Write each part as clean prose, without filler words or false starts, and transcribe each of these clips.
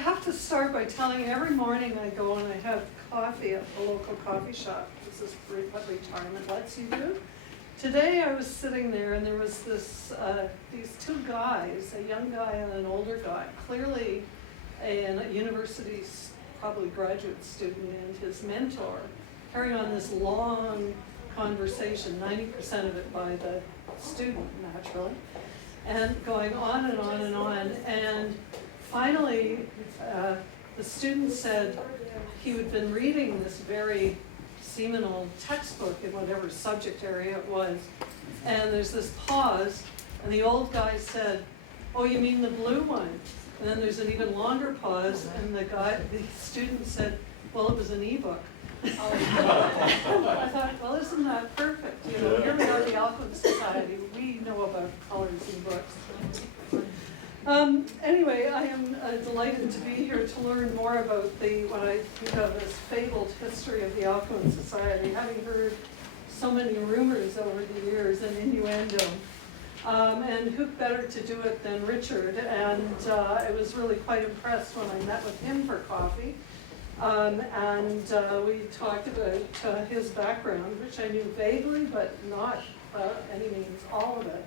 have to start by telling you, every morning I go and I have coffee at the local coffee shop. This is what retirement lets you do. Today I was sitting there and there was these two guys, a young guy and an older guy, clearly a university, probably graduate student, and his mentor, carrying on this long conversation, 90% of it by the student, naturally, and going on and on and on. And finally, the student said he had been reading this very seminal textbook in whatever subject area it was, and there's this pause, and the old guy said, "Oh, you mean the blue one?" And then there's an even longer pause, and the student said, "Well, it was an ebook." I thought, well, isn't that perfect? You know, here we are, the Alcuin Society. We know about colors in books. Anyway, I am delighted to be here to learn more about what I think of as fabled history of the Alcuin Society, having heard so many rumors over the years and innuendo. And who better to do it than Richard? And I was really quite impressed when I met with him for coffee. We talked about his background, which I knew vaguely, but not any means all of it.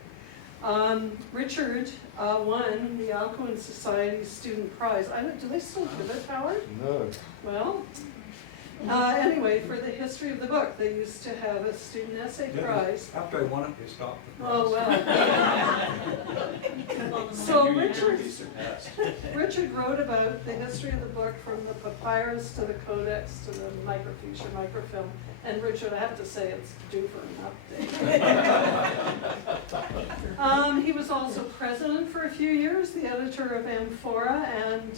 Richard won the Alcuin Society Student Prize. Do they still give it, Howard? No. Well, anyway, for the history of the book, they used to have a student essay prize. After I won it, they stopped the prize. Oh, well. So Richard wrote about the history of the book from the papyrus to the codex to the microfiche or microfilm. And Richard, I have to say, it's due for an update. He was also president for a few years, the editor of Amphora, and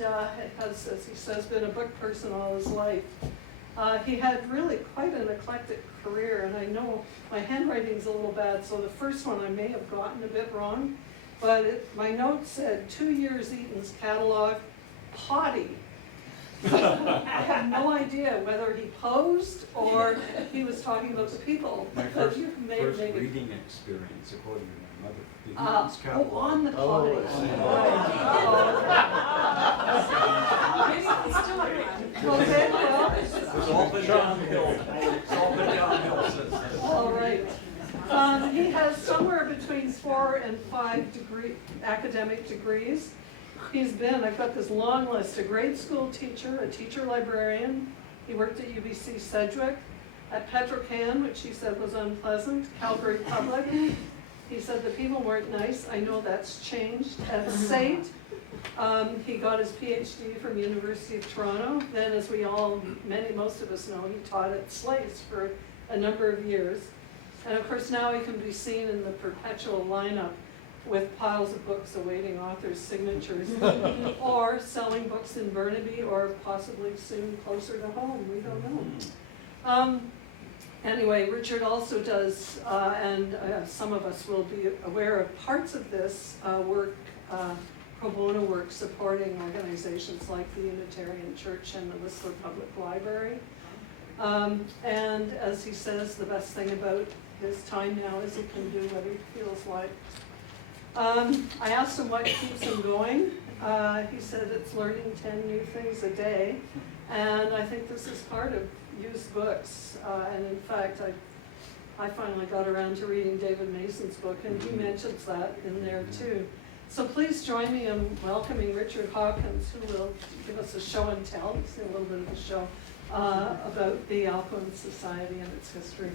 has, as he says, been a book person all his life. He had really quite an eclectic career, and I know my handwriting's a little bad, so the first one I may have gotten a bit wrong, but my note said 2 years Eaton's catalog, potty. I have no idea whether he posed or he was talking about the people. My first reading experience, according to my mother. The Eaton's catalog. On the potty. Okay, well. It's all been downhill. It's all been downhill since then. All right. He has somewhere between 4 and 5 academic degrees. He's been, I've got this long list, a grade school teacher, a teacher librarian. He worked at UBC Sedgwick, at Petrocan, which he said was unpleasant, Calgary Public. He said the people weren't nice. I know that's changed. At SAIT, he got his PhD from University of Toronto. Then, as most of us know, he taught at SLAIS for a number of years. And of course, now he can be seen in the perpetual lineup with piles of books awaiting authors' signatures, or selling books in Burnaby, or possibly soon closer to home. We don't know. Anyway, Richard also does, and some of us will be aware of parts of this work, pro bono work supporting organizations like the Unitarian Church and the Whistler Public Library. And as he says, the best thing about his time now is he can do what he feels like. I asked him what keeps him going. He said it's learning 10 new things a day, and I think this is part of used books. And in fact, I finally got around to reading David Mason's book, and he mentions that in there too. So please join me in welcoming Richard Hopkins, who will give us a show and tell, a little bit of a show, about the Alcuin Society and its history.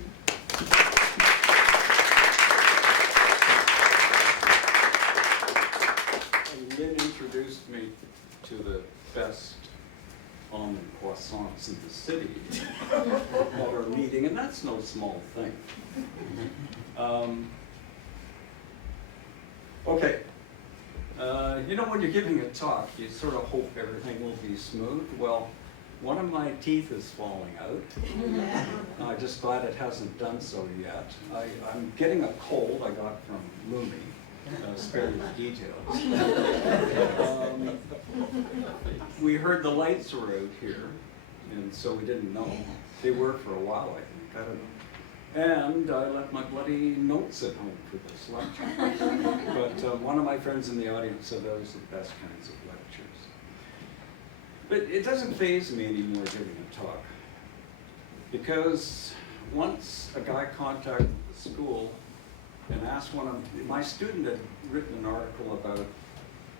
Lynn introduced me to the best almond croissants in the city at our meeting, and that's no small thing. Okay. You know, when you're giving a talk, you sort of hope everything will be smooth. Well, one of my teeth is falling out. I'm just glad it hasn't done so yet. I'm getting a cold I got from Lumi. Spare the details. We heard the lights were out here, and so we didn't know. They were for a while, I think. I don't know. And I left my bloody notes at home for this lecture. But one of my friends in the audience said those are the best kinds of lectures. But it doesn't faze me anymore giving a talk. Because once a guy contacted the school and asked my student had written an article about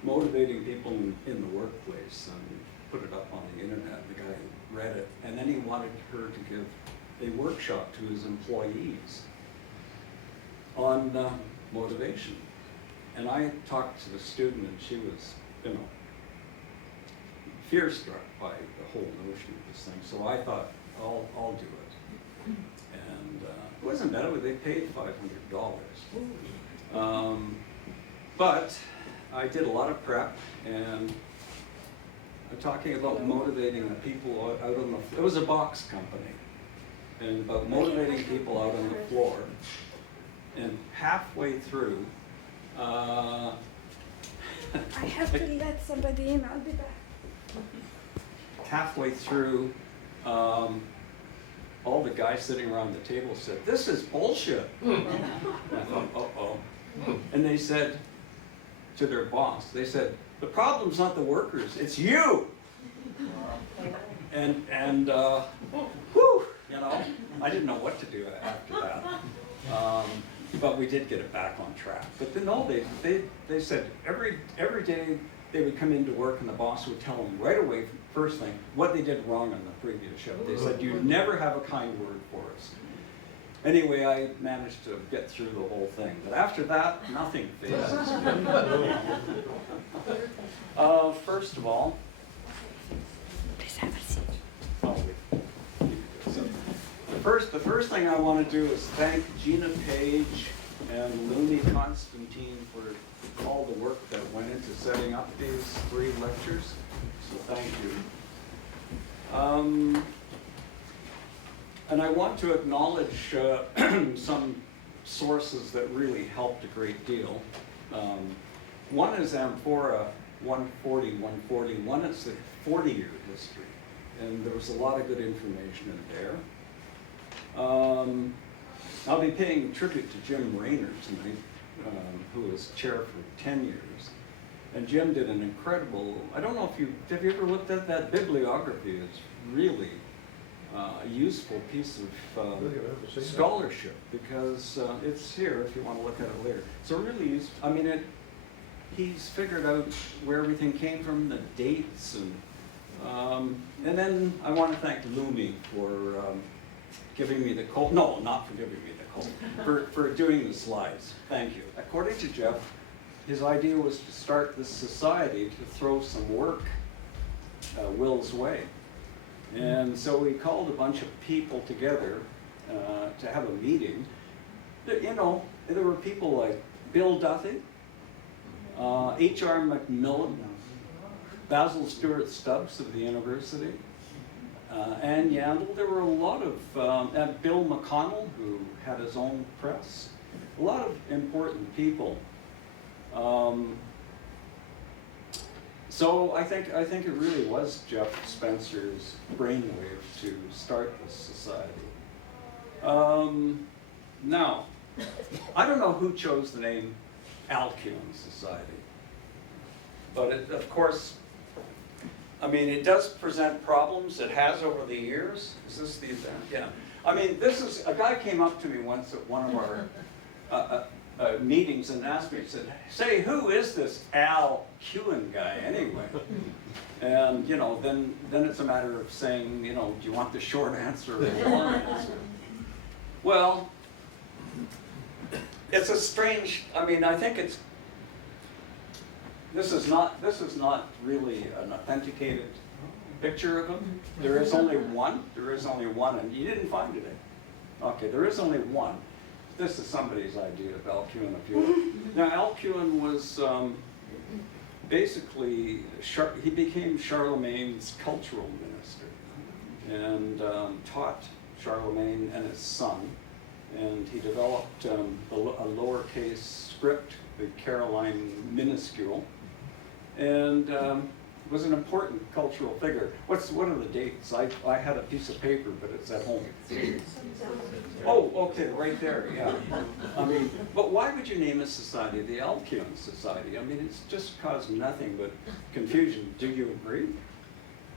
motivating people in the workplace and put it up on the internet. The guy read it, and then he wanted her to give a workshop to his employees on motivation. And I talked to the student, and she was, fear-struck by the whole notion of this thing. So I thought, I'll do it. And it wasn't bad. They paid $500. But I did a lot of prep, and talking about motivating the people out on the, it was a box company, and about motivating people out on the floor. And halfway through, I have to let somebody in, I'll be back. halfway through, all the guys sitting around the table said, "This is bullshit." And I thought, uh-oh. And they said to their boss, they said, "The problem's not the workers, it's you." And whew, I didn't know what to do after that. But we did get it back on track. But then they said every day they would come into work and the boss would tell them right away, first thing, what they did wrong on the previous shift. They said, "You never have a kind word for us." Anyway, I managed to get through the whole thing. But after that, nothing phases me. First of all, Please have a seat. the first thing I want to do is thank Gina Page and Lumi Constantine for all the work that went into setting up these 3 lectures. So thank you. And I want to acknowledge some sources that really helped a great deal. One is Amphora 140, one is the 40-year history. And there was a lot of good information in there. I'll be paying tribute to Jim Raynor tonight, who was chair for 10 years. And Jim did an incredible, I don't know if have you ever looked at that bibliography? It's really a useful piece of scholarship, because it's here if you want to look at it later. So really useful. I mean, he's figured out where everything came from, the dates, and then I want to thank Lumi for giving me the code. No, not for giving me the code. For doing the slides. Thank you. According to Jeff, his idea was to start this society to throw some work Will's way. And so we called a bunch of people together to have a meeting. There were people like Bill Duthie, H.R. Macmillan, Basil Stewart Stubbs of the university, Anne Yandel. There were a lot of, Bill McConnell, who had his own press, a lot of important people. So I think it really was Jeff Spencer's brainwave to start this society. Now, I don't know who chose the name Alcuin Society, but of course, I mean, it does present problems. It has over the years. Is this the event? Yeah. I mean, a guy came up to me once at one of our meetings and asked me, he said, "Say, who is this Alcuin guy anyway?" And, then it's a matter of saying, do you want the short answer or the long answer? Well, it's a strange, I mean, I think this is not really an authenticated picture of him. There is only one, and you didn't find it. Okay, there is only one. This is somebody's idea of Alcuin. Now, Alcuin was basically, he became Charlemagne's cultural minister and taught Charlemagne and his son. And he developed a lowercase script, the Caroline minuscule, and was an important cultural figure. What are the dates? I had a piece of paper, but it's at home. Oh, okay, right there, yeah. I mean, but why would you name a society the Alcuin Society? I mean, it's just caused nothing but confusion. Do you agree?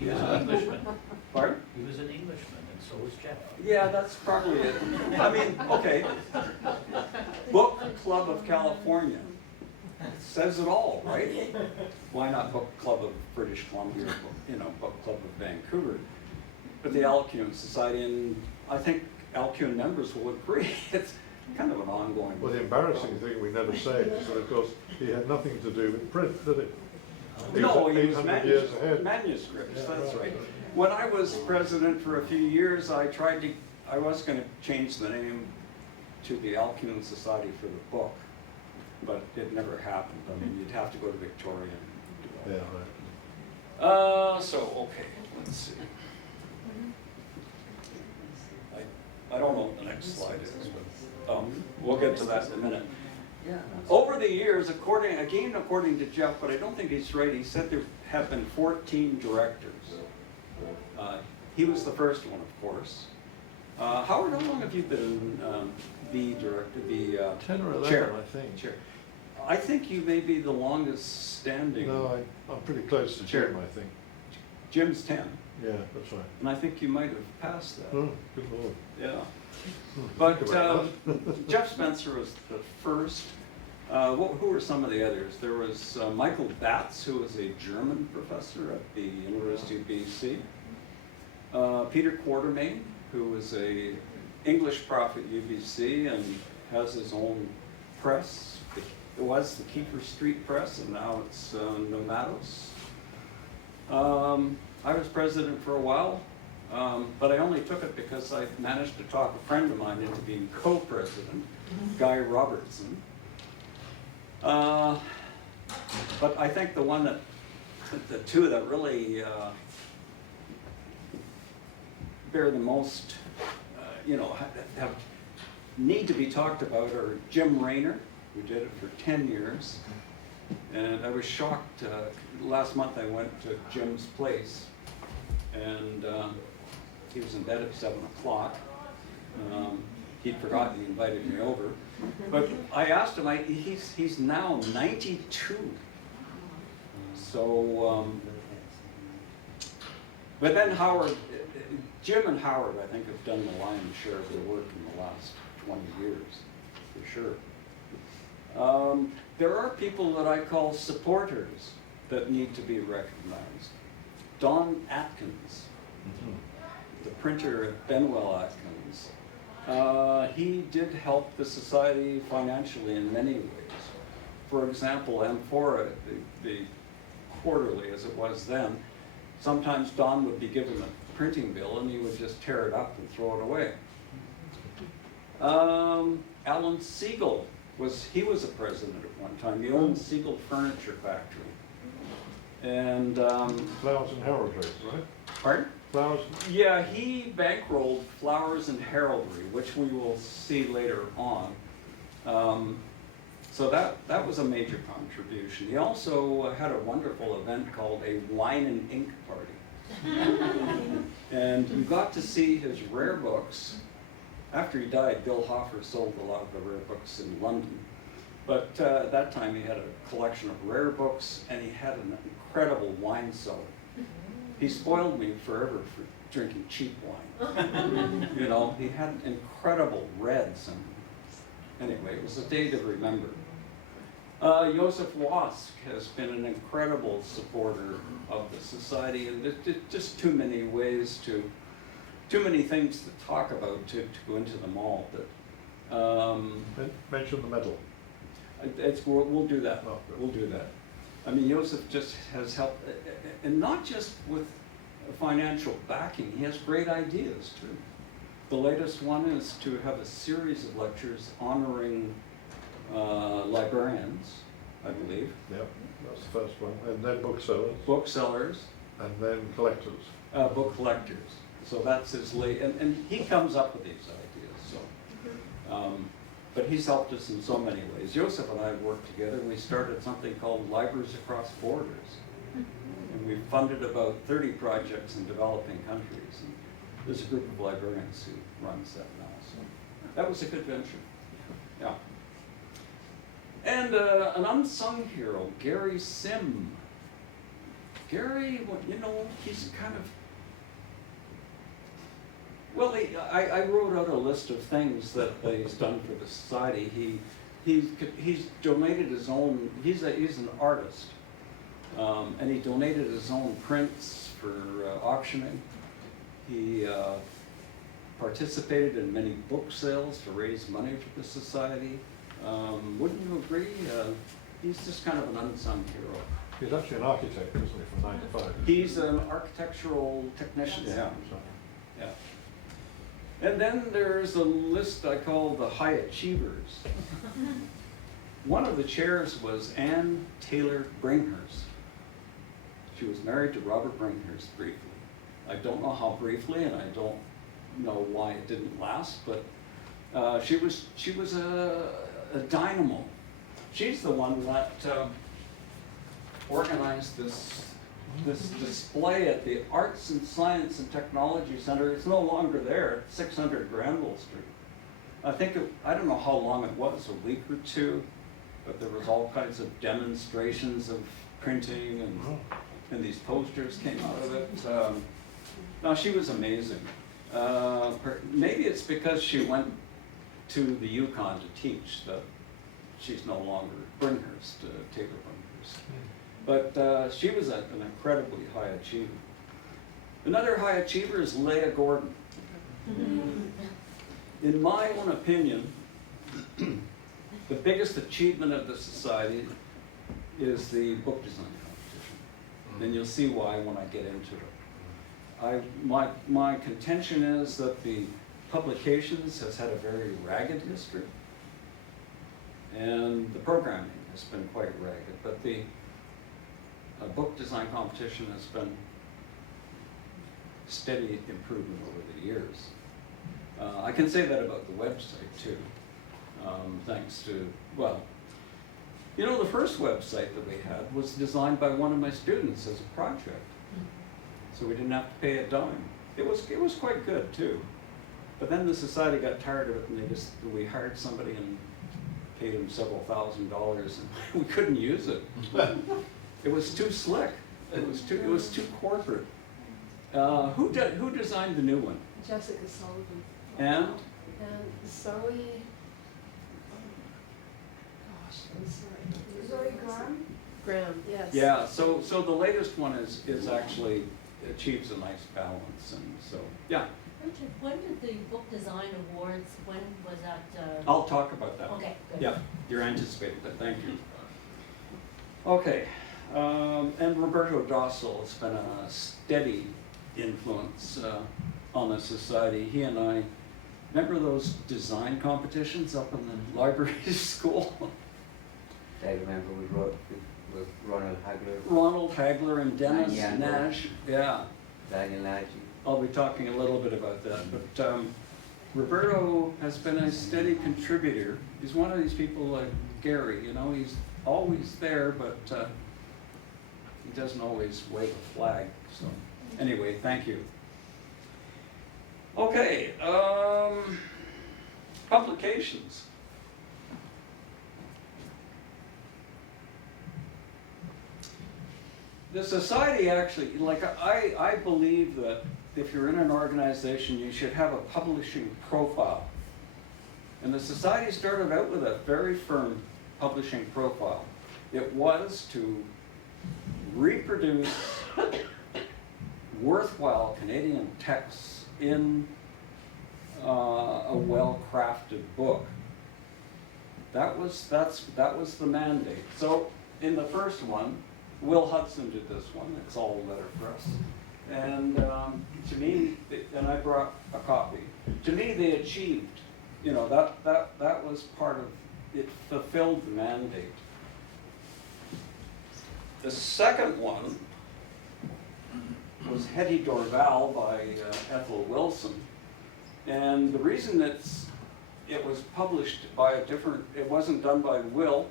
He was an Englishman. Pardon? He was an Englishman, and so was Jeff. Yeah, that's probably it. I mean, okay. Book Club of California. Says it all, right? Why not Book Club of British Columbia, you know, Book Club of Vancouver? But the Alcuin Society, and I think Alcuin members will agree, it's kind of an ongoing. Well, the embarrassing thing we never say is that, of course, he had nothing to do with print, did he? No, he was 800 years ahead. manuscripts, Yeah, that's right. right. When I was president for a few years, I was gonna change the name to the Alcuin Society for the book, but it never happened. I mean, you'd have to go to Victoria and do Yeah, all right. that. So, okay, let's see. I don't know what the next slide is, but we'll get to that in a minute. Over the years, according to Jeff, but I don't think he's right, he said there have been 14 directors. He was the first one, of course. Howard, how long have you been the director, the 10 or 11, chair? I think. Chair. I think you may be the longest standing. No, I'm pretty close to Chair. Jim, I think. Jim's 10, Yeah, that's right. and I think you might have passed that. Oh, good lord. Yeah. Hmm, But think about that. Jeff Spencer was the first. Who were some of the others? There was Michael Batts, who was a German professor at the University of BC. Peter Quartermain, who was a English prof at UBC and has his own press. It was the Keeper Street Press, and now it's Nomados. I was president for a while, but I only took it because I managed to talk a friend of mine into being co-president, Guy Robertson. But I think the two that really bear the most, need to be talked about are Jim Raynor, who did it for 10 years. And I was shocked, last month I went to Jim's place, and he was in bed at 7 o'clock. He'd forgotten he invited me over. But I asked him, he's now 92. So, but then Jim and Howard, I think, have done the lion's share of their work in the last 20 years, for sure. There are people that I call supporters that need to be recognized. Don Atkins, the printer at Benwell Atkins, he did help the society financially in many ways. For example, Amphora, the quarterly as it was then, sometimes Don would be given a printing bill and he would just tear it up and throw it away. Alan Siegel was a president at one time. He owned Siegel Furniture Factory. And Flowers and heraldry, right? pardon? Flowers. Yeah, he bankrolled Flowers and Heraldry, which we will see later on. So that was a major contribution. He also had a wonderful event called a wine and ink party. And you got to see his rare books. After he died, Bill Hoffer sold a lot of the rare books in London. But that time he had a collection of rare books, and he had an incredible wine cellar. He spoiled me forever for drinking cheap wine. You know, he had incredible reds. And anyway, it was a day to remember. Joseph Wask has been an incredible supporter of the society, and there's just too many ways too many things to talk about to go into them all. But Mention the medal. we'll do that. Oh, good. We'll do that. I mean, Joseph just has helped, and not just with financial backing. He has great ideas too. The latest one is to have a series of lectures honoring librarians, I believe, Yep, that's the first one. And then booksellers. booksellers, And then collectors. book collectors. So that's his late, and he comes up with these ideas. So, but he's helped us in so many ways. Joseph and I worked together, and we started something called Libraries Across Borders, and we funded about 30 projects in developing countries. And there's a group of librarians who runs that now. So that was a good venture. Yeah. And an unsung hero, Gary Sim. Gary, well, you know, he's kind of, well, I wrote out a list of things that he's done for the society. He's donated his own, he's an artist, and he donated his own prints for auctioning. He participated in many book sales to raise money for the society. Wouldn't you agree? He's just kind of an unsung hero. He's actually an architect, isn't he, from 9 to 5? He's an architectural technician. Yes. Yeah. Yeah. And then there's a list I call the high achievers. One of the chairs was Anne Taylor Bringhurst. She was married to Robert Bringhurst briefly. I don't know how briefly, and I don't know why it didn't last, but she was a dynamo. She's the one that organized this display at the Arts and Science and Technology Center. It's no longer there, at 600 Granville Street. I don't know how long it was, a week or two, but there was all kinds of demonstrations of printing, and these posters came out of it. No, she was amazing. Maybe it's because she went to the Yukon to teach that she's no longer Bringhurst, Taylor Bringhurst. But she was an incredibly high achiever. Another high achiever is Leah Gordon. In my own opinion, the biggest achievement of the society is the book design competition. And you'll see why when I get into it. My contention is that the publications has had a very ragged history, and the programming has been quite ragged, but the book design competition has been steady improvement over the years. I can say that about the website too, thanks to, well, you know, the first website that we had was designed by one of my students as a project. So we didn't have to pay a dime. It was quite good too. But then the society got tired of it, and we hired somebody and paid him several $1,000s, and we couldn't use it. It was too slick. It was too corporate. Who designed the new one? Jessica Sullivan. And And Zoe, gosh, I'm sorry. Zoe Graham? Graham, yes. yeah, so the latest one is actually achieves a nice balance, and so yeah. Richard, when did the book design awards, when was that? I'll talk about that. Okay, good. Yeah, you're anticipating that. Thank you. Okay, and Roberto Dossel has been a steady influence on the society. He and I, remember those design competitions up in the library school? I remember we wrote with Ronald Hagler, Ronald Hagler and Dennis Yeah. Nash. Yeah, Daniel Nagy. I'll be talking a little bit about that. But Roberto has been a steady contributor. He's one of these people like Gary, you know, he's always there, but he doesn't always wave a flag. So anyway, thank you. Okay, publications. The society actually, like I believe that if you're in an organization, you should have a publishing profile. And the society started out with a very firm publishing profile. It was to reproduce worthwhile Canadian texts in a well-crafted book. That was the mandate. So in the first one, Will Hudson did this one. It's all letterpress. And to me, and I brought a copy. To me, they achieved. You know, that was part of it. Fulfilled the mandate. The second one was Hetty Dorval by Ethel Wilson, and the reason that it was published by a different, it wasn't done by Will.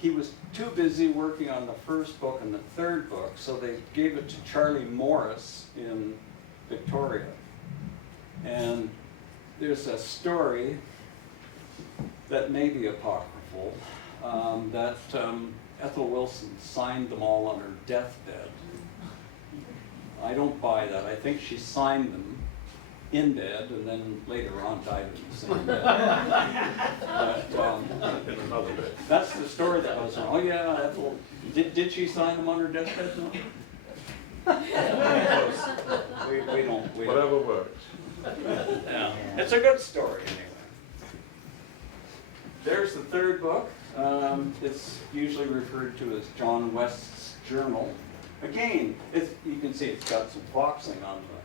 He was too busy working on the first book and the third book, so they gave it to Charlie Morris in Victoria. And there's a story that may be apocryphal, that Ethel Wilson signed them all on her deathbed. I don't buy that. I think she signed them in bed and then later on died in the same bed. But, In another bit. that's the story that goes on. Oh yeah, Ethel, did she sign them on her deathbed? No? We don't. Whatever works. Yeah. It's a good story anyway. There's the third book. It's usually referred to as John West's Journal. Again, you can see it's got some boxing on the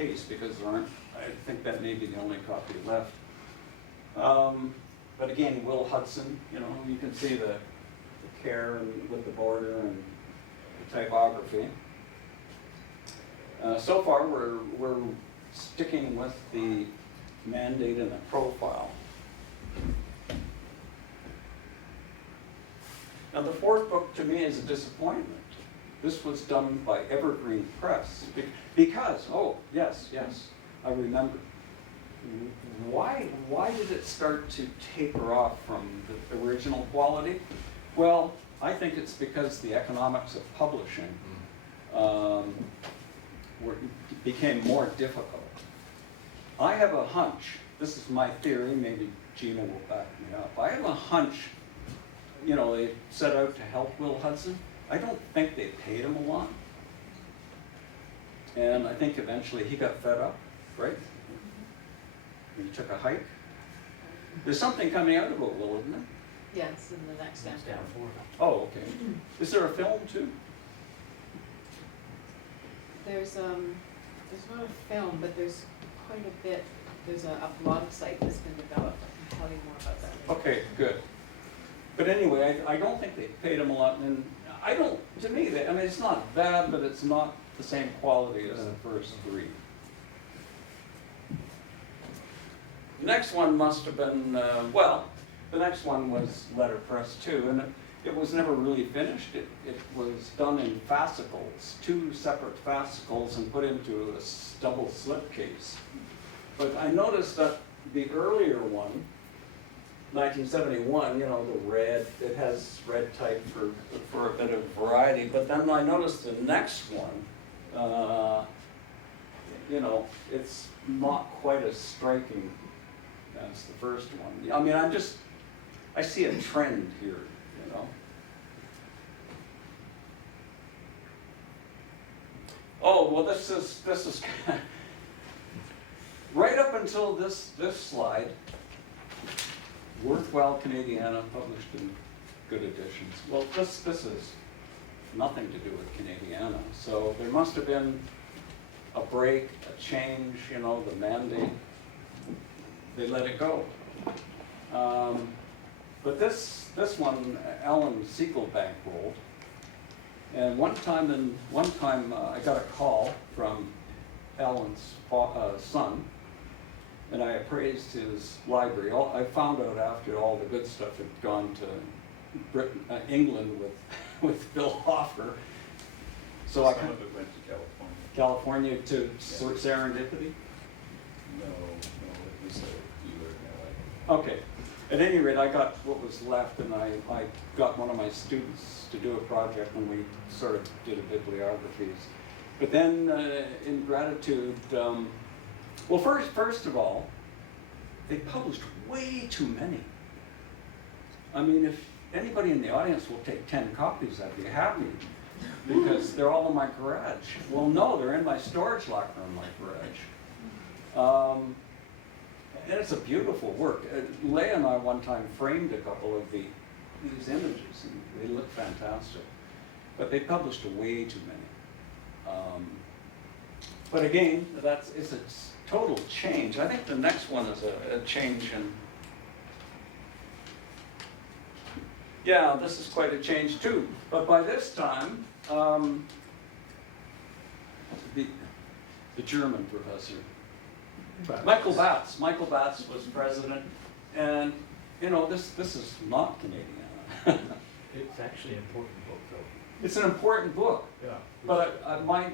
case because there aren't, I think that may be the only copy left. But again, Will Hudson, you know, you can see the care and with the border and the typography. So far, we're sticking with the mandate and the profile. Now, the fourth book to me is a disappointment. This was done by Evergreen Press because, oh, yes, I remember. Why did it start to taper off from the original quality? Well, I think it's because the economics of publishing became more difficult. I have a hunch, this is my theory, maybe Gina will back me up. I have a hunch, you know, they set out to help Will Hudson. I don't think they paid him a lot. And I think eventually he got fed up, right? He took a hike. There's something coming out about Will, isn't there? Yes, in the next chapter. Oh, okay. Is there a film too? There's not a film, but there's quite a bit, there's a blog site that's been developed. I can tell you more about that. Okay, good. But anyway, I don't think they paid him a lot, and I don't, to me, I mean, it's not bad, but it's not the same quality as the first three. The next one must have been, the next one was letterpress too, and it was never really finished. It was done in fascicles, 2 separate fascicles, and put into a double slipcase. But I noticed that the earlier one, 1971, you know, the red, it has red type for a bit of variety, but then I noticed the next one, you know, it's not quite as striking as the first one. I mean, I see a trend here, you know. Oh, well, this is right up until this slide, Worthwhile Canadiana, published in good editions. Well, this is nothing to do with Canadiana, so there must have been a break, a change, you know, the mandate. They let it go. But this one, Alan Siegelbank rolled. And one time I got a call from Alan's son, and I appraised his library. I found out after all the good stuff had gone to England with Bill Hoffer. So Some of it went to California. California to Serendipity? No, it was a dealer in LA. Okay. At any rate, I got what was left, and I got one of my students to do a project, and we sort of did a bibliographies. But then, in gratitude, well, first of all, they published way too many. I mean, if anybody in the audience will take 10 copies, I'd be happy, because they're all in my garage. Well, no, they're in my storage locker in my garage. And it's a beautiful work. Leah and I one time framed a couple of these images, and they look fantastic. But they published way too many. But again, it's a total change. I think the next one is a change in. Yeah, this is quite a change too. But by this time, the German professor, Michael Batz was president, and you know this is not Canadian. It's actually an important book, though. It's an important book. Yeah. But my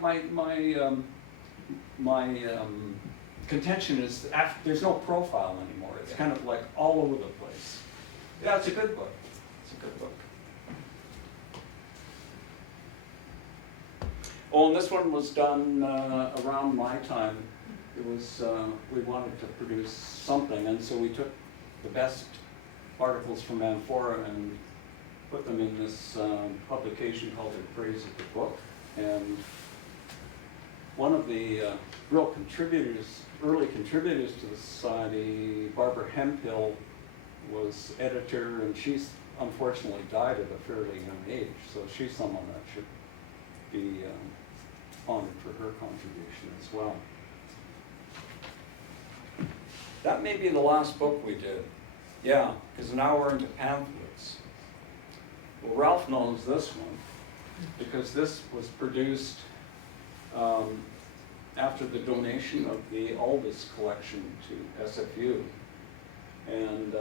contention is there's no profile anymore. It's kind of like all over the place. Yeah, it's a good book. It's a good book. Oh, and this one was done around my time. It was, we wanted to produce something, and so we took the best articles from Amphora and put them in this publication called The Praise of the Book. And one of the real contributors, early contributors to the society, Barbara Hemphill, was editor, and she's unfortunately died at a fairly young age, so she's someone that should be honored for her contribution as well. That may be the last book we did. Yeah, because now we're into pamphlets. Well, Ralph knows this one, because this was produced after the donation of the Aldous collection to SFU. And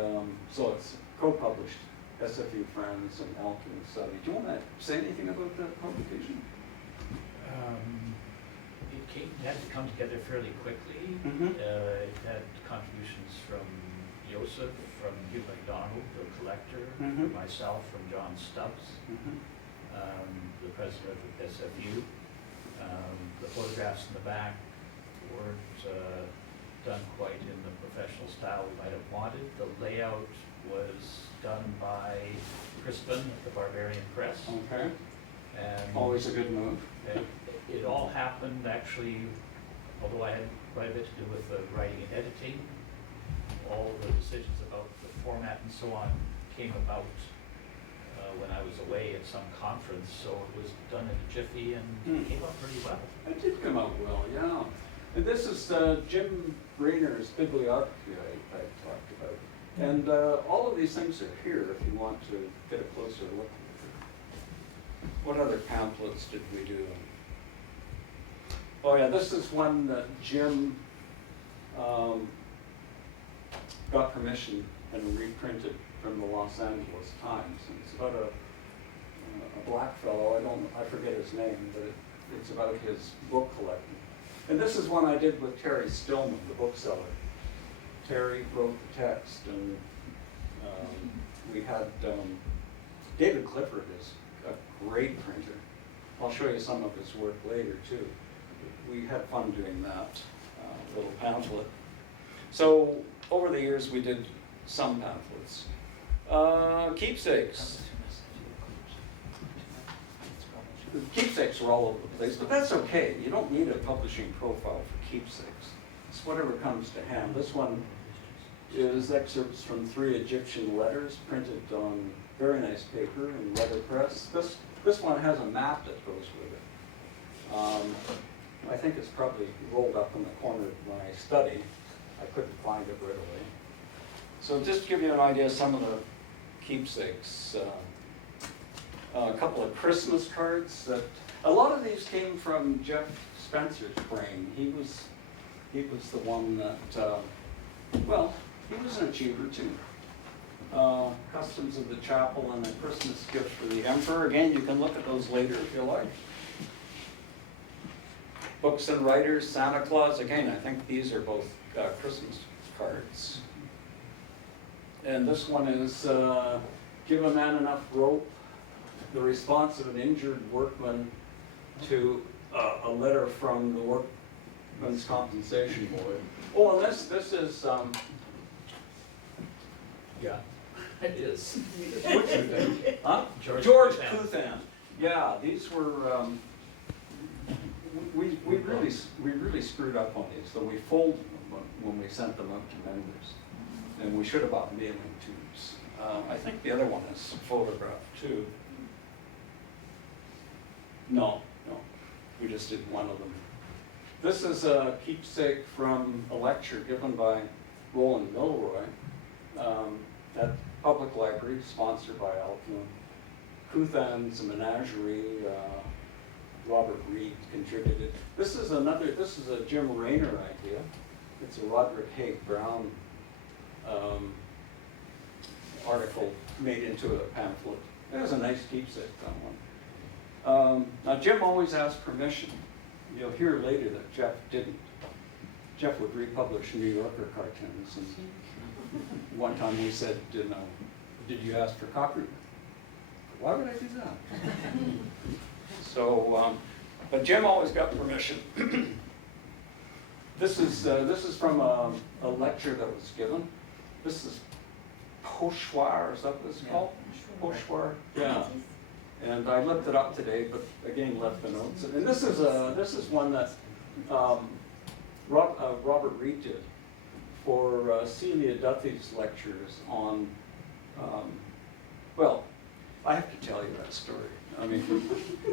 so it's co-published, SFU Friends and Alcuin Society. Do you want to say anything about that publication? It had to come together fairly quickly. Mm-hmm. It had contributions from Joseph, from Hugh Mcdonald, the collector, Mhm. myself, from John Stubbs, Mm-hmm. the president of SFU. The photographs in the back weren't done quite in the professional style we might have wanted. The layout was done by Crispin at the Barbarian Press. Okay, And always a good move. it all happened actually, although I had quite a bit to do with the writing and editing, all the decisions about the format and so on came about when I was away at some conference, so it was done in a jiffy and came out pretty well. It did come out well, yeah. And this is Jim Raynor's bibliography I talked about. And all of these things are here if you want to get a closer look. What other pamphlets did we do? Oh yeah, this is one that Jim got permission and reprinted from the Los Angeles Times. And it's about a black fellow, I forget his name, but it's about his book collecting. And this is one I did with Terry Stillman, the bookseller. Terry wrote the text, and we had David Clifford is a great printer. I'll show you some of his work later too. We had fun doing that little pamphlet. So over the years we did some pamphlets. Keepsakes. The keepsakes were all over the place, but that's okay. You don't need a publishing profile for keepsakes. It's whatever comes to hand. This one is excerpts from 3 Egyptian letters printed on very nice paper in letterpress. This one has a map that goes with it. I think it's probably rolled up in the corner of my study. I couldn't find it right away. So just to give you an idea of some of the keepsakes. A couple of Christmas cards that, a lot of these came from Jeff Spencer's brain. He was the one that, well, he was an achiever too. Customs of the Chapel and a Christmas gift for the Emperor. Again, you can look at those later if you like. Books and Writers, Santa Claus. Again, I think these are both Christmas cards. And this one is, give a man enough rope, the response of an injured workman to a letter from the Workmen's Compensation Board. Oh, and this is, Yeah, it is. which is it? Huh? George Kuthan. Kuthan. Yeah, these were, we really screwed up on these, so we folded them when we sent them out to members. And we should have bought mailing tubes. I think the other one is photographed too. No, we just did one of them. This is a keepsake from a lecture given by Roland Milroy at Public Library, sponsored by Alcuin. Kuthan's Menagerie, Robert Reed contributed. This is a Jim Raynor idea. It's a Roderick Haig Brown article made into a pamphlet. It was a nice keepsake, that one. Now Jim always asked permission. You'll hear later that Jeff didn't. Jeff would republish New Yorker cartoons, and one time we said, did you ask for copyright? Why would I do that? So But Jim always got permission. This is from a lecture that was given. This is pochoir, is that what it's called? Pochoir, yeah. And I looked it up today, but again left the notes. And this is one that Robert Reed did for Celia Duthie's lectures on. Well, I have to tell you that story. I mean,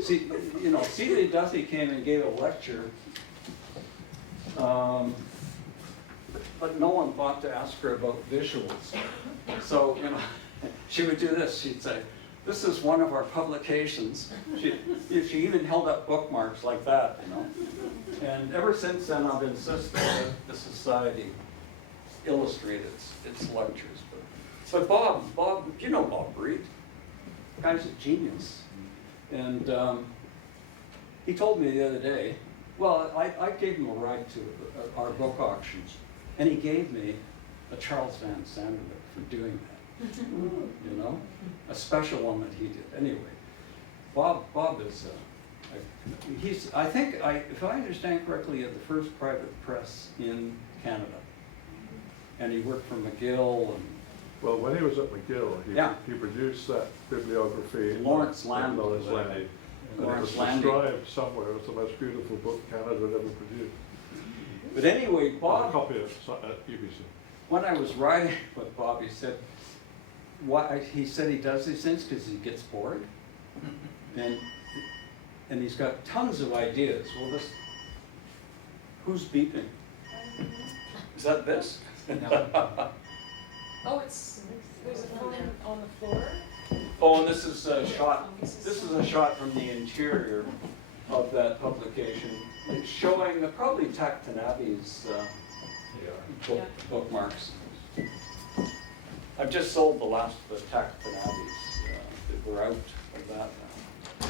see, you know, Celia Duthie came and gave a lecture, but no one thought to ask her about visuals. So, you know, she would do this. She'd say, "This is one of our publications." She even held up bookmarks like that, you know. And ever since then, I've insisted that the Society illustrate its lectures. But Bob, you know Bob Reed. The guy's a genius. And he told me the other day, well, I gave him a ride to our book auctions, and he gave me a Charles Van Sanderwick for doing that. You know, a special one that he did. Anyway, Bob is I think if I understand correctly, he had the first private press in Canada, and he worked for McGill and. Well, when he was at McGill, he produced that bibliography. Lawrence Land. And it was described somewhere as the most beautiful book Canada had ever produced. But anyway, A Bob, copy of at UBC. when I was riding with Bob, he said, he said he does these things because he gets bored. And he's got tons of ideas. Well, who's beeping? Is that this? Oh, there's a phone on the floor? Oh, and this is a shot. This is a shot from the interior of that publication. It's showing probably Tactanabi's bookmarks. I've just sold the last of the Tactanabis. We're out of that now.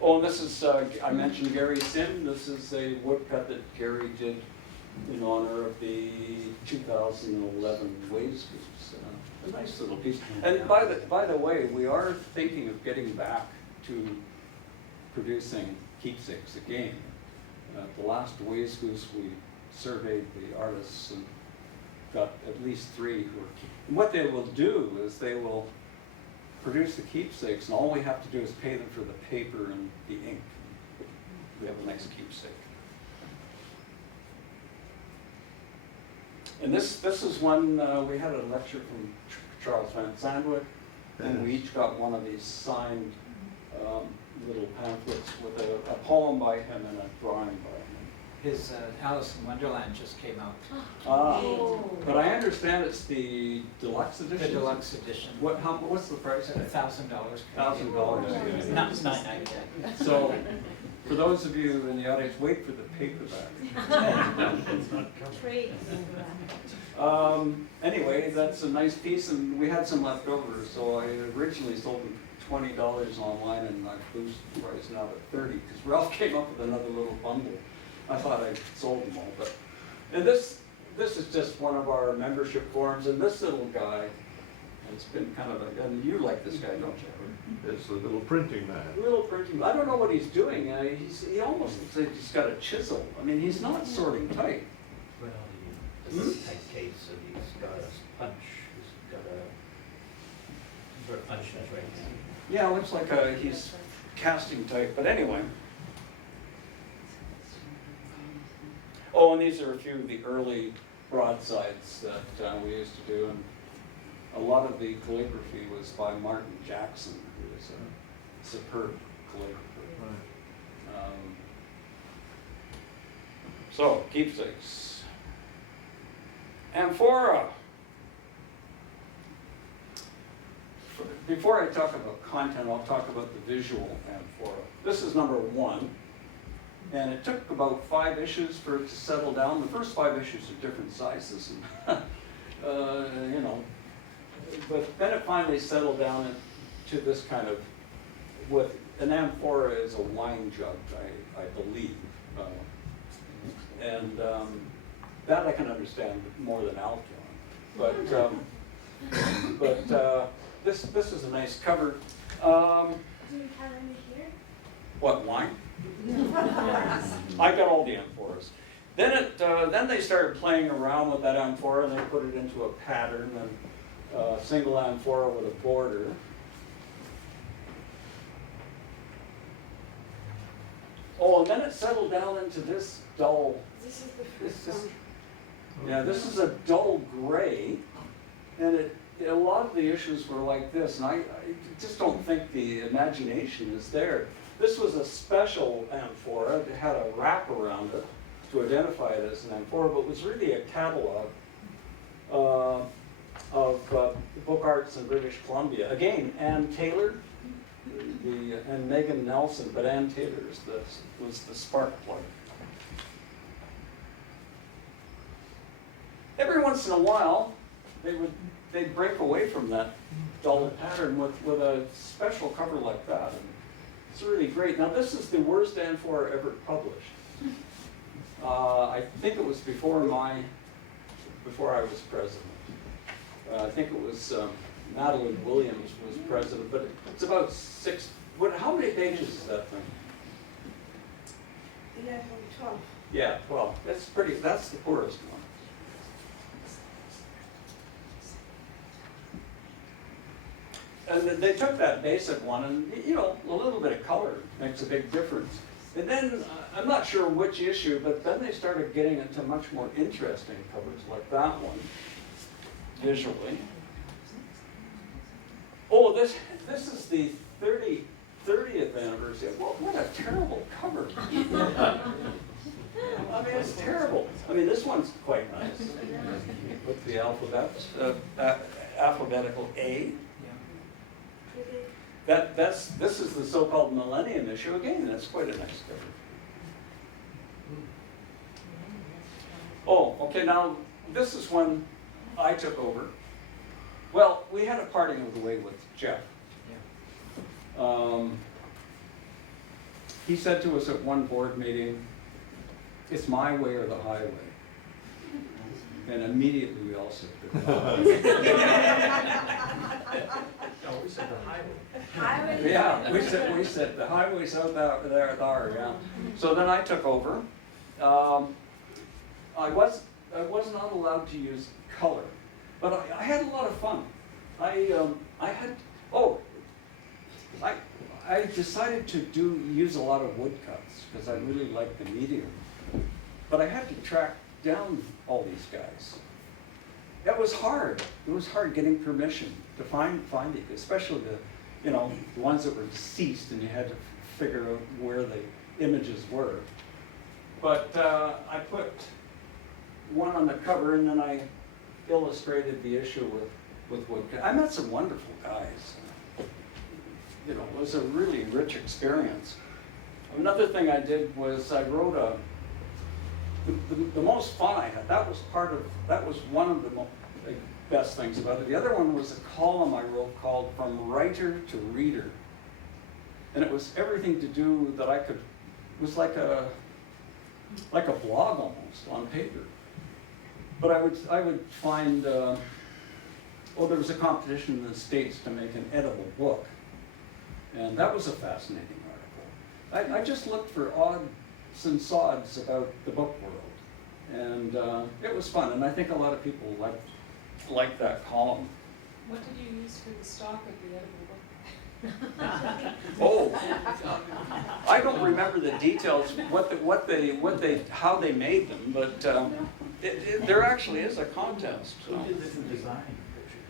Oh, and this is I mentioned Gary Sim. This is a woodcut that Gary did in honor of the 2011 Waves Goose. A nice little piece. And by the way, we are thinking of getting back to producing keepsakes again. The last Waves Goose, we surveyed the artists and got at least 3 who are. And what they will do is they will produce the keepsakes, and all we have to do is pay them for the paper and the ink. We have a nice keepsake. And this is one, we had a lecture from Charles Van Sanderwick, and we each got one of these signed little pamphlets with a poem by him and a drawing by him. His Alice in Wonderland just came out. But I understand it's the deluxe edition? The deluxe edition. What's the price? $1,000. $1,000. No, it's $9.99. So, for those of you in the audience, wait for the paperback. Trade. Anyway, that's a nice piece, and we had some left over, so I originally sold them $20 online, and I've boosted the price now to $30, because Ralph came up with another little bundle. I thought I sold them all, but, and this is just one of our membership forums, and this little guy has been kind of and you like this guy, don't you? It's the little printing man. Little printing, I don't know what he's doing, he almost looks like he's got a chisel. I mean, he's not sorting tight. Well, it's a tight case, so he's got a punch, he's got a punch in his right hand. Yeah, it looks like he's casting type, but anyway. Oh, and these are a few of the early broadsides that we used to do, and a lot of the calligraphy was by Martin Jackson, who is a superb calligrapher. Right. So, keepsakes. Amphora. Before I talk about content, I'll talk about the visual amphora. This is number 1. And it took about 5 issues for it to settle down. The first 5 issues are different sizes, and, you know. But then it finally settled down to this kind of, what an amphora is a wine jug, I believe. And that I can understand more than Alcuin. But this is a nice cover. Do you have any here? What, wine? I got all the amphoras. Then they started playing around with that amphora and they put it into a pattern and a single amphora with a border. Oh, and then it settled down into this dull, This is the first one. yeah, this is a dull gray, and a lot of the issues were like this, and I just don't think the imagination is there. This was a special amphora that had a wrap around it to identify it as an amphora, but was really a catalog of book arts in British Columbia. Again, Ann Taylor and Megan Nelson, but Ann Taylor was the spark plug. Every once in a while, they'd break away from that dull pattern with a special cover like that. And it's really great. Now this is the worst amphora ever published. I think it was before I was president. I think it was Madeline Williams was president, but it's about how many pages is that thing? 11, 12. Yeah, 12. That's the poorest one. And they took that basic one and, a little bit of color makes a big difference. And then, I'm not sure which issue, but then they started getting into much more interesting covers like that one, visually. Oh, this is the 30th anniversary. What a terrible cover. I mean, it's terrible. I mean, this one's quite nice with the alphabetical A. This is the so-called Millennium Issue. Again, that's quite a nice cover. Oh, okay, now this is when I took over. Well, we had a parting of the way with Jeff. He said to us at one board meeting, "It's my way or the highway." And immediately we all said goodbye. No, we said the highway. Highway. Yeah, we said the highway's out there, yeah. So then I took over. I was not allowed to use color, but I had a lot of fun. I decided to use a lot of woodcuts because I really liked the medium. But I had to track down all these guys. That was hard. It was hard getting permission to find it, especially the ones that were deceased, and you had to figure out where the images were. But I put one on the cover, and then I illustrated the issue with woodcut. I met some wonderful guys. It was a really rich experience. Another thing I did was I wrote the most fun I had. That was one of the best things about it. The other one was a column I wrote called "From Writer to Reader," and it was everything to do that I could. It was like a blog almost on paper. But I would find. There was a competition in the States to make an edible book, and that was a fascinating article. I just looked for odds and sods about the book world, and it was fun. And I think a lot of people liked that column. What did you use for the stock of the edible book? Oh, I don't remember the details, how they made them, but there actually is a contest. Who did the new design, Richard?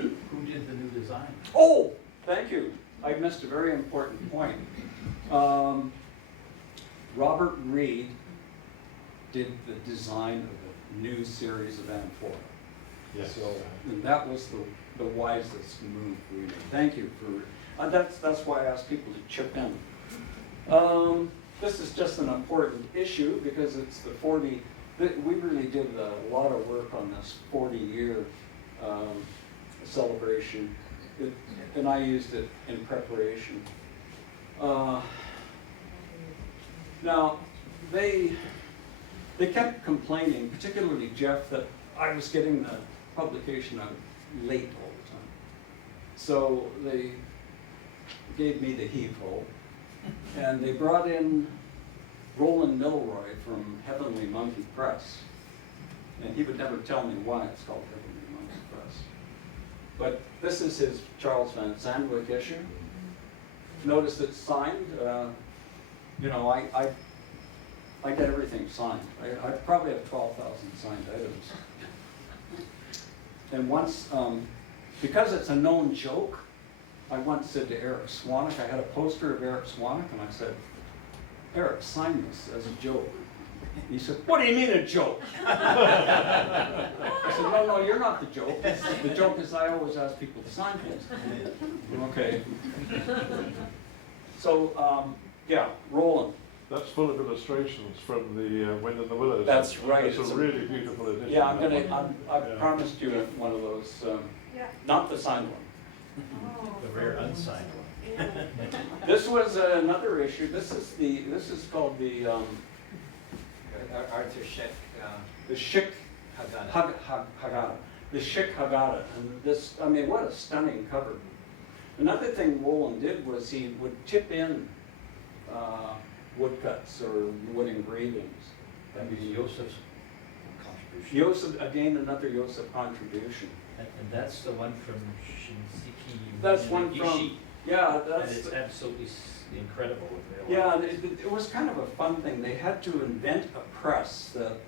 Hmm? Who did the new design? Oh, thank you. I missed a very important point. Robert Reed did the design of the new series of amphora. Yes. So, and that was the wisest move we made. Thank you for, that's why I asked people to chip in. This is just an important issue because it's the 40, we really did a lot of work on this 40-year celebration, and I used it in preparation. Now, they kept complaining, particularly Jeff, that I was getting the publication out late all the time. So gave me the heave-ho. And they brought in Roland Milroy from Heavenly Monkey Press. And he would never tell me why it's called Heavenly Monkey Press. But this is his Charles Van Sandwyk issue. Notice it's signed. You know, I get everything signed. I probably have 12,000 signed items. And once, because it's a known joke, I once said to Eric Swanwick, I had a poster of Eric Swanwick, and I said, Eric, sign this as a joke. He said, what do you mean a joke? I said, no, you're not the joke. The joke is I always ask people to sign things. Okay. So, yeah, Roland. That's full of illustrations from the Wind in the Willows. That's right. It's a really beautiful edition. Yeah, I Yeah. promised you one of those, Yeah. not the signed one. The rare unsigned one. This was another issue. This is called the Arthur Schick, Schick Haggadah. Haggadah. The Schick Haggadah. And this, I mean, what a stunning cover. Another thing Roland did was he would tip in woodcuts or wood engravings. That was Joseph's contribution. Joseph, again, another Joseph contribution. And that's the one from Shinziki. That's one from, Ishi. yeah, And that's, it's absolutely incredible in real yeah, life. it was kind of a fun thing. They had to invent a press that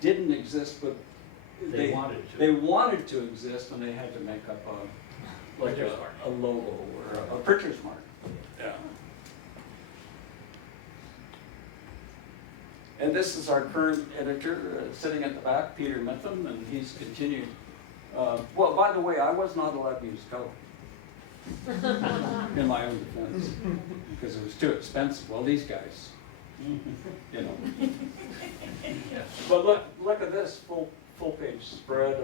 didn't exist, but They wanted to. They wanted to exist, and they had to make up like Printer's mark. a logo or a printer's mark. Yeah. And this is our current editor sitting at the back, Peter Mitham, and he's continued. Well, by the way, I was not allowed to use color in my own defense because it was too expensive. Well, these guys, you know. But look at this full page spread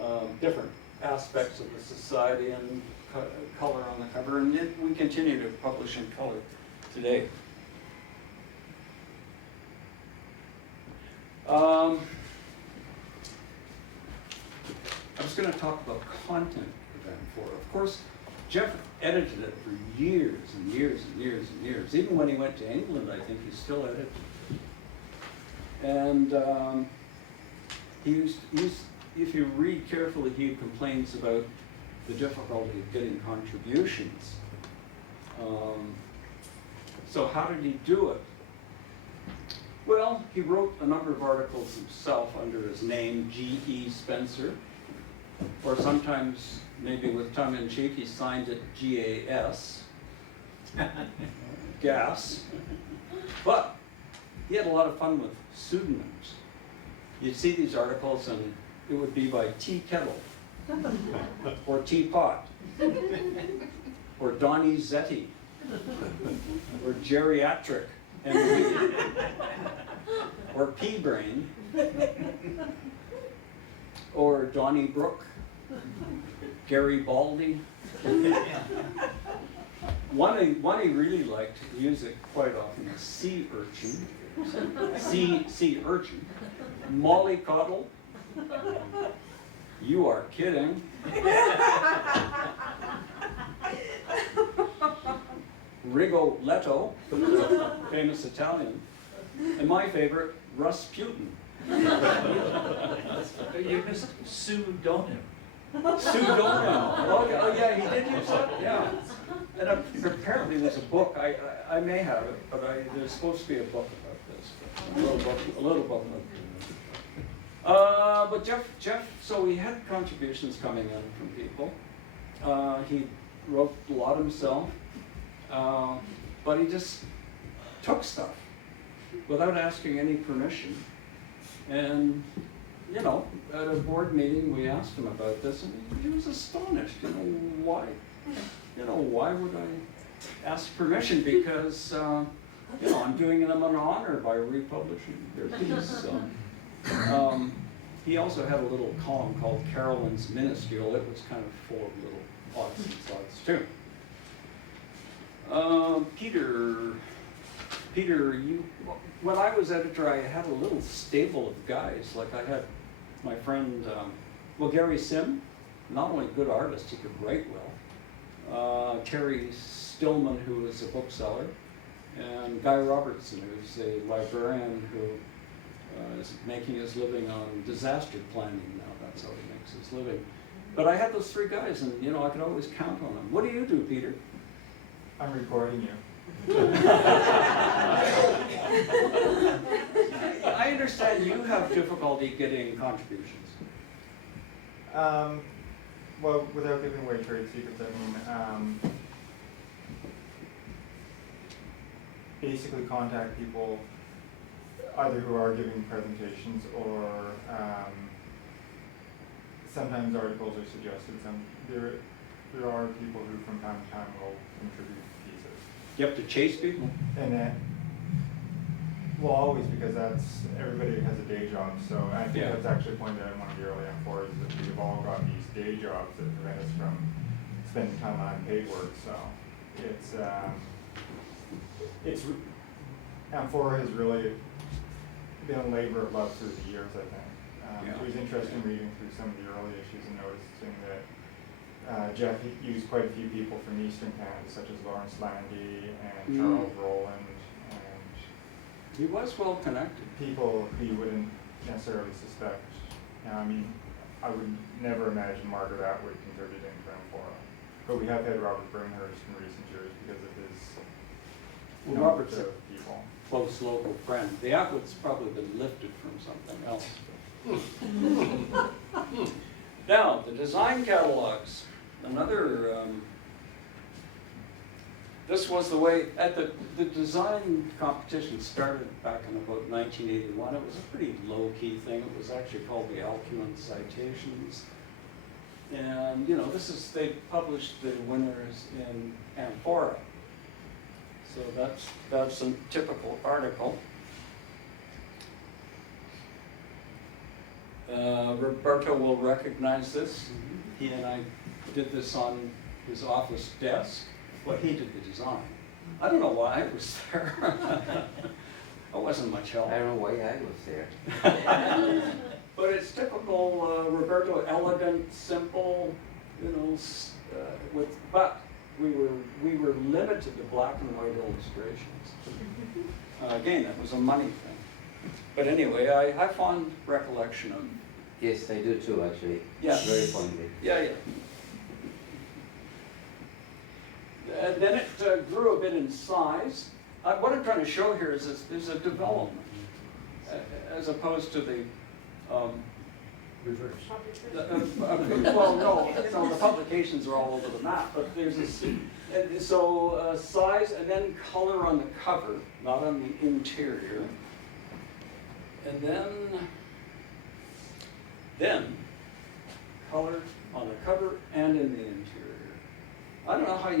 of different aspects of the society and color on the cover, and we continue to publish in color today. I was going to talk about content event for it. Of course, Jeff edited it for years and years and years and years. Even when he went to England, I think he still edited it. And if you read carefully, he complains about the difficulty of getting contributions. So how did he do it? Well, he wrote a number of articles himself under his name, G.E. Spencer, or sometimes, maybe with tongue-in-cheek, he signed it G.A.S., Gas. But he had a lot of fun with pseudonyms. You'd see these articles and it would be by Tea Kettle, or Teapot, or Donnie Zetti, or Geriatric MD, or P-Brain, or Donnie Brook, Gary Baldy. One he really liked to use it quite often is Sea Urchin, Sea Urchin, Molly Coddle, You Are Kidding, Rigoletto, famous Italian, and my favorite, Rasputin. You missed pseudonym. Pseudonym. Oh yeah, he did use that. Yeah. And apparently there's a book. I may have it, but there's supposed to be a book about this. A little book. But Jeff. So he had contributions coming in from people. He wrote a lot himself, but he just took stuff without asking any permission. And, you know, at a board meeting, we asked him about this, and he was astonished. Why would I ask permission? Because, I'm doing them an honor by republishing their piece. He also had a little column called Carolyn's Minuscule. It was kind of full of little odds and sods, too. Peter, when I was editor, I had a little stable of guys. Like I had my friend, Gary Sim, not only a good artist, he could write well. Terry Stillman, who is a bookseller, and Guy Robertson, who's a librarian who is making his living on disaster planning now. That's how he makes his living. But I had those three guys, and you know, I could always count on them. What do you do, Peter? I'm recording you. I understand you have difficulty getting contributions. Well, without giving away trade secrets, I mean, basically contact people either who are giving presentations or sometimes articles are suggested. There are people who from time to time will contribute pieces. You have to chase people? And then, well, always, because everybody has a day job, so I think Yeah. that's actually pointed out in one of the early M4s, that we've all got these day jobs that prevent us from spending time on unpaid work, so M4 has really been a labor of love through the years, I think. It was interesting reading through some of the early issues and noticing that Jeff used quite a few people from Eastern Canada, such as Lawrence Landy and Charles Rowland, and He was well connected. people who you wouldn't necessarily suspect. I mean, I would never imagine Margaret Atwood contributing to M4, but we have had Robert Bringhurst in recent years because of his Robert's knowledge a of people. close local friend. The Atwood's probably been lifted from something else. Now, the design catalogs. Another, this was the way, the design competition started back in about 1981. It was a pretty low-key thing. It was actually called the Alcuin Citations. And, you know, they published the winners in Amphora. So that's a typical article. Roberto will recognize this. He and I did this on his office desk. Well, he did the design. I don't know why I was there. I wasn't much help. I don't know why I was there. But it's typical Roberto, elegant, simple, you know, but we were limited to black and white illustrations. Again, it was a money thing. But anyway, I have fond recollection of. Yes, I do too, actually. Yeah. Very fondly. Yeah, yeah. And then it grew a bit in size. What I'm trying to show here is there's a development, as opposed to the Reverse. well, no, the publications are all over the map, but there's this, and so size and then color on the cover, not on the interior, and then color on the cover and in the interior. I don't know how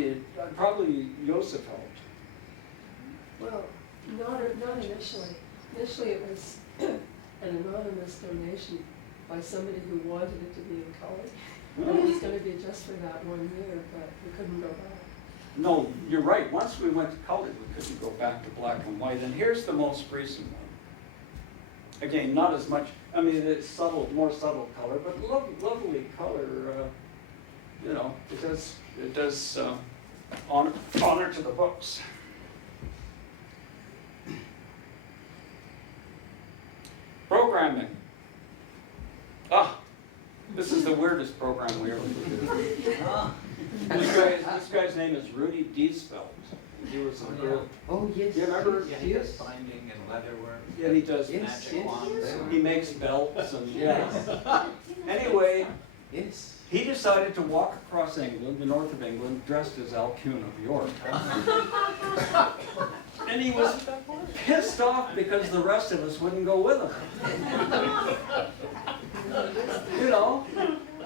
probably Joseph helped. Well, not initially. Initially it was an anonymous donation by somebody who wanted it to be in color. And it was going to be just for that 1 year, but we couldn't go back. No, you're right. Once we went to color, we couldn't go back to black and white. And here's the most recent one. Again, not as much, I mean, it's subtle, more subtle color, but lovely color. You know, it does honor to the books. Programming. This is the weirdest program we ever did. This guy's name is Rudy Diesfeld. He was a real. Oh, yes. Do you remember? Yeah, he does binding and leatherwork. Yeah, he does. Magic wands. He makes belts and Anyway, Yes. he decided to walk across England, the north of England, dressed as Alcuin of York. And he was pissed off because the rest of us wouldn't go with him. You know,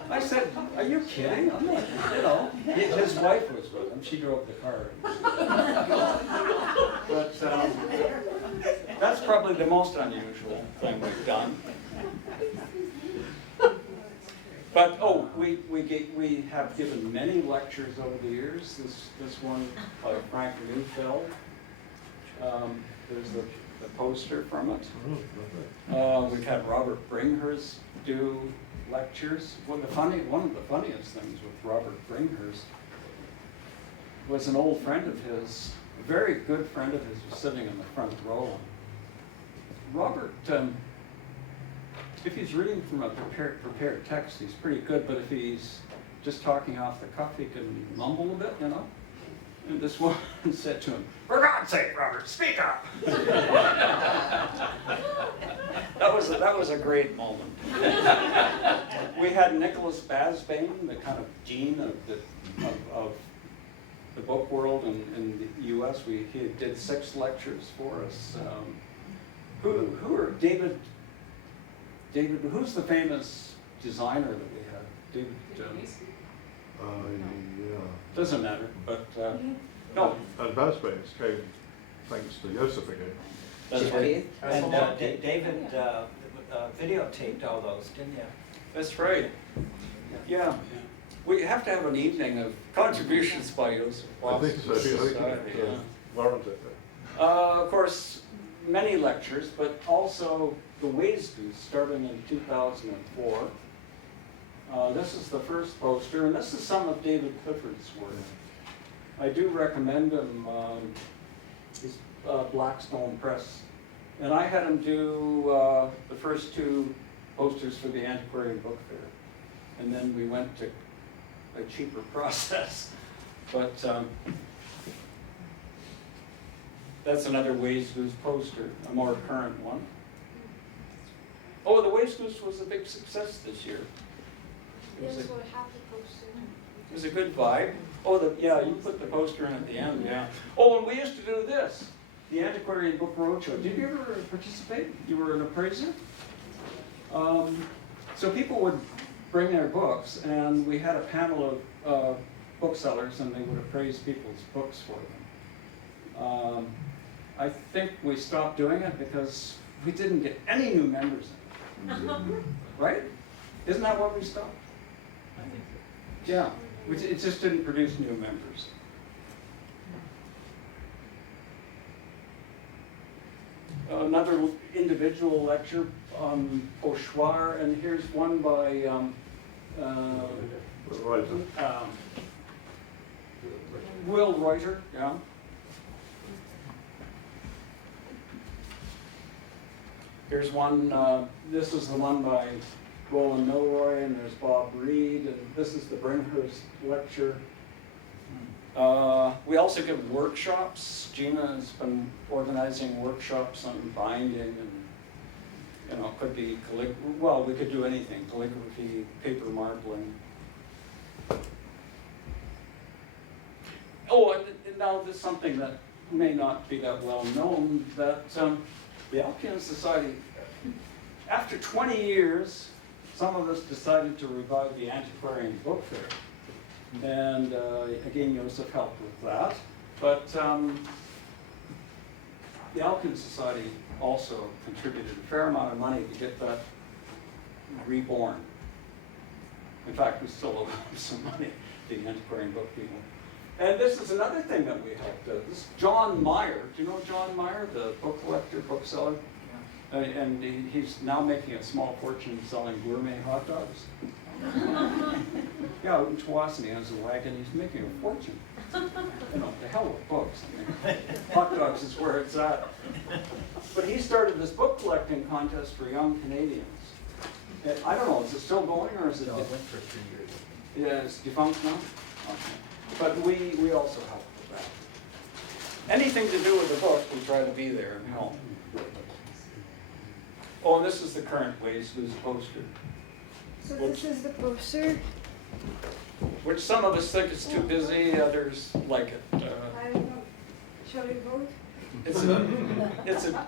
I said, are you kidding? I'm not, you know, his wife was with him. She drove the car. But that's probably the most unusual thing we've done. But we have given many lectures over the years. This one by Frank Neufeld. There's the poster from it. We've had Robert Bringhurst do lectures. One of the funniest things with Robert Bringhurst was an old friend of his, a very good friend of his, was sitting in the front row. Robert, if he's reading from a prepared text, he's pretty good, but if he's just talking off the cuff, he can mumble a bit, you know? And this woman said to him, "For God's sake, Robert, speak up!" That was a great moment. We had Nicholas Basbane, the kind of dean of the book world in the U.S. He did 6 lectures for us. Who are David? Who's the famous designer that we had? David. Yeah. Doesn't matter, but no. And Basbane's came thanks to Joseph again. That's right. And David videotaped all those, didn't you? That's right. Yeah. We have to have an evening of contributions by Joseph. I think so. I think Society, it warranted it. Of course, many lectures, but also the Ways Goose starting in 2004. This is the first poster, and this is some of David Clifford's work. I do recommend him. He's Blackstone Press. And I had him do the first 2 posters for the Antiquarian Book Fair. And then we went to a cheaper process. But that's another Ways Goose poster, a more current one. Oh, the Ways Goose was a big success this year. Yes, we'll have the poster. It was a good vibe. Oh, yeah, you put the poster in at the end, yeah. Oh, and we used to do this, the Antiquarian Book Roadshow. Did you ever participate? You were an appraiser? So people would bring their books, and we had a panel of booksellers, and they would appraise people's books for them. I think we stopped doing it because we didn't get any new members in it. Right? Isn't that what we stopped? I think Yeah, it just didn't produce new members. Another individual lecture on Pochoir, and here's one by Will Reuter, yeah. Here's one, this is the one by Roland Milroy, and there's Bob Reed, and this is the Bringhurst lecture. We also give workshops. Gina has been organizing workshops on binding, and it could be well, we could do anything: calligraphy, paper marbling. Oh, and now there's something that may not be that well known, that the Alcuin Society, after 20 years, some of us decided to revive the Antiquarian Book Fair. And again, Joseph helped with that. But the Alcuin Society also contributed a fair amount of money to get that reborn. In fact, we still owe some money to the Antiquarian Book people. And this is another thing that we helped. This is John Meyer. Do you know John Meyer, the book collector, bookseller? And he's now making a small fortune selling gourmet hot dogs. Yeah, out in Tawasin, he has a wagon. He's making a fortune. The hell with books. I mean, hot dogs is where it's at. But he started this book collecting contest for young Canadians. I don't know, is it still going, or is it? No, it went for 3 years. Yeah, it's defunct now? Okay. But we also help with that. Anything to do with the book, we try to be there and help. Oh, and this is the current Ways Goose poster, So this is the poster. which some of us think is too busy, others like it. I don't know. Shall we vote? It's a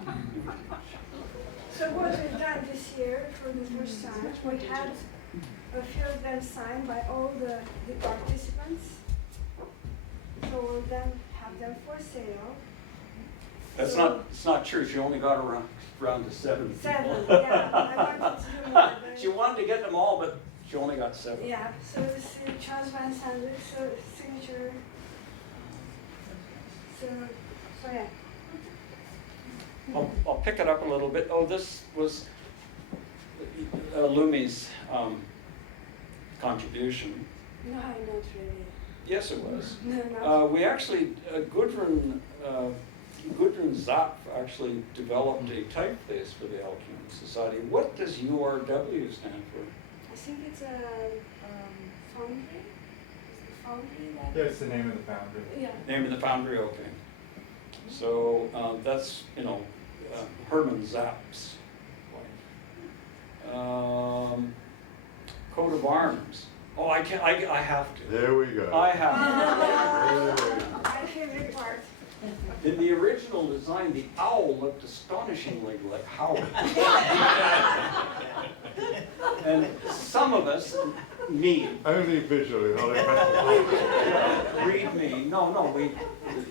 So what we've done this year for the first time, we had a few of them signed by all the participants. So we'll then have them for sale. it's not true. She only got around to 7 people. 7, yeah. I wanted to do more, but She wanted to get them all, but she only got 7. yeah. So this is Charles Van Sanders, so signature. So yeah. I'll pick it up a little bit. Oh, this was Lumi's contribution. No, not really. Yes, it was. No. We actually, Gudrun Zapp actually developed a typeface for the Alcuin Society. What does URW stand for? I think it's a foundry. Is the foundry that? Yeah, it's the name of the foundry. Yeah. Name of the foundry, okay. So that's, Herman Zapp's wife. Coat of arms. Oh, I have to. There we go. I have to. My favorite part. In the original design, the owl looked astonishingly like Howard. And some of us, me, Only visually, not in read me,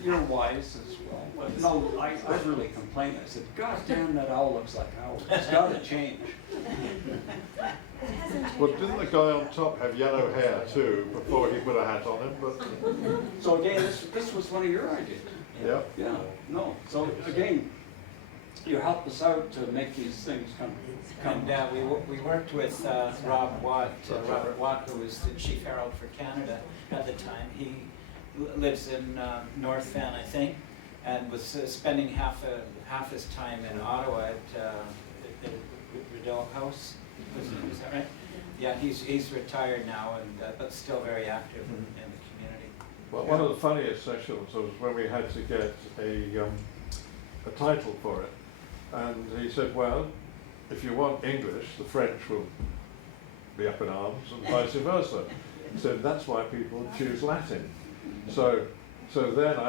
you're wise as well. But no, I really complained. I said, God damn, that owl looks like Howard. It's got to change. It hasn't changed. Well, didn't the guy on top have yellow hair too before he put a hat on him? But So again, this was one of your ideas. yeah. Yeah, no. So again, you helped us out to make these things come. And we worked with Robert Watt, who was the chief herald for Canada at the time. He lives in North Van, I think, and was spending half his time in Ottawa at the Rideau House. Was that right? Yeah, he's retired now, and but still very active in the community. Well, one of the funniest sessions was when we had to get a title for it, and he said, "Well, if you want English, the French will be up in arms, and vice versa." He said, "That's why people choose Latin." So then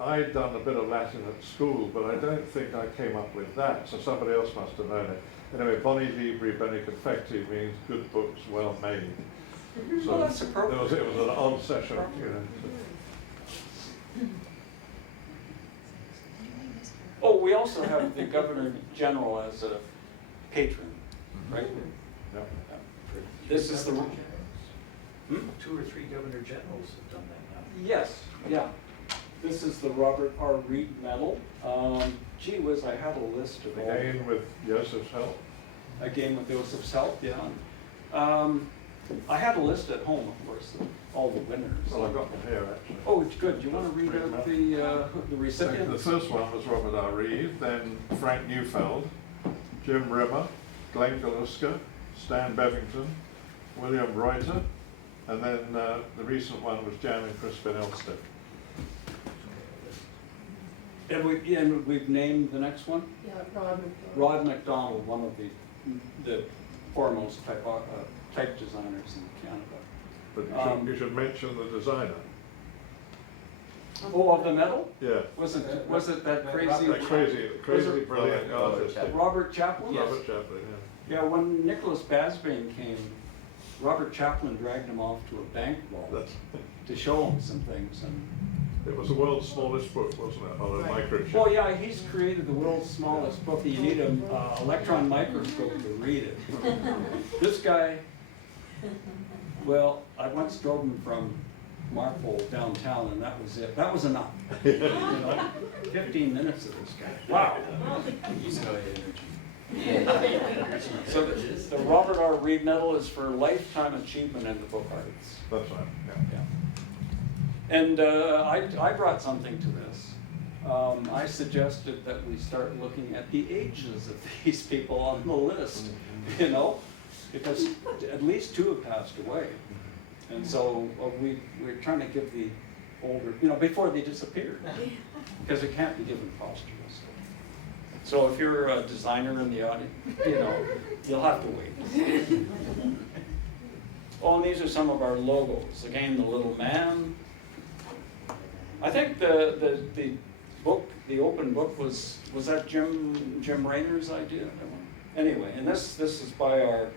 I'd done a bit of Latin at school, but I don't think I came up with that. So somebody else must have known it. Anyway, Boni Libri Bene Confecti means good books, well made. So Well, that's appropriate. it was an odd session, Oh, we also have the Governor General as a patron, right? Yeah. This is the. 2 or 3 governor generals have done that now. Yes, yeah. This is the Robert R. Reed Medal. Gee whiz, I had a list of all. Again with Joseph's help. Again with Joseph's help, yeah. I had a list at home, of course, of all the winners. Well, I've got them here actually. Oh, it's good. Do you want to read out the recipients? The first one was Robert R. Reed, then Frank Neufeld, Jim Rimmer, Glenn Galuska, Stan Bevington, William Reuter, and then the recent one was Jan and Crispin Elstick. And we've named the next one? Yeah, Rod McDonald. Rod McDonald, one of the foremost type designers in Canada. But you should mention the designer. Oh, of the medal? Yeah. Was it that crazy? That crazy brilliant artist. Robert Chaplin? Robert Chaplin, yeah. Yeah, when Nicholas Basbane came, Robert Chaplin dragged him off to a bank vault to show him some things. And it was the world's smallest book, wasn't it, on a microchip? oh yeah, he's created the world's smallest book. You need an electron microscope to read it. This guy, well, I once drove him from Marpole downtown, and that was it. That was enough. 15 minutes of this guy. Wow. He's got energy. So the Robert R. Reed Medal is for lifetime achievement in the book arts. That's right, Yeah. And I brought something to this. I suggested that we start looking at the ages of these people on the list, because at least 2 have passed away. And so we're trying to give the older, before they disappeared, because it can't be given posthumous. So if you're a designer in the audience, you'll have to wait. Oh, and these are some of our logos. Again, the little man. I think the book, the open book, was that Jim Raynor's idea? Anyway, and this is by our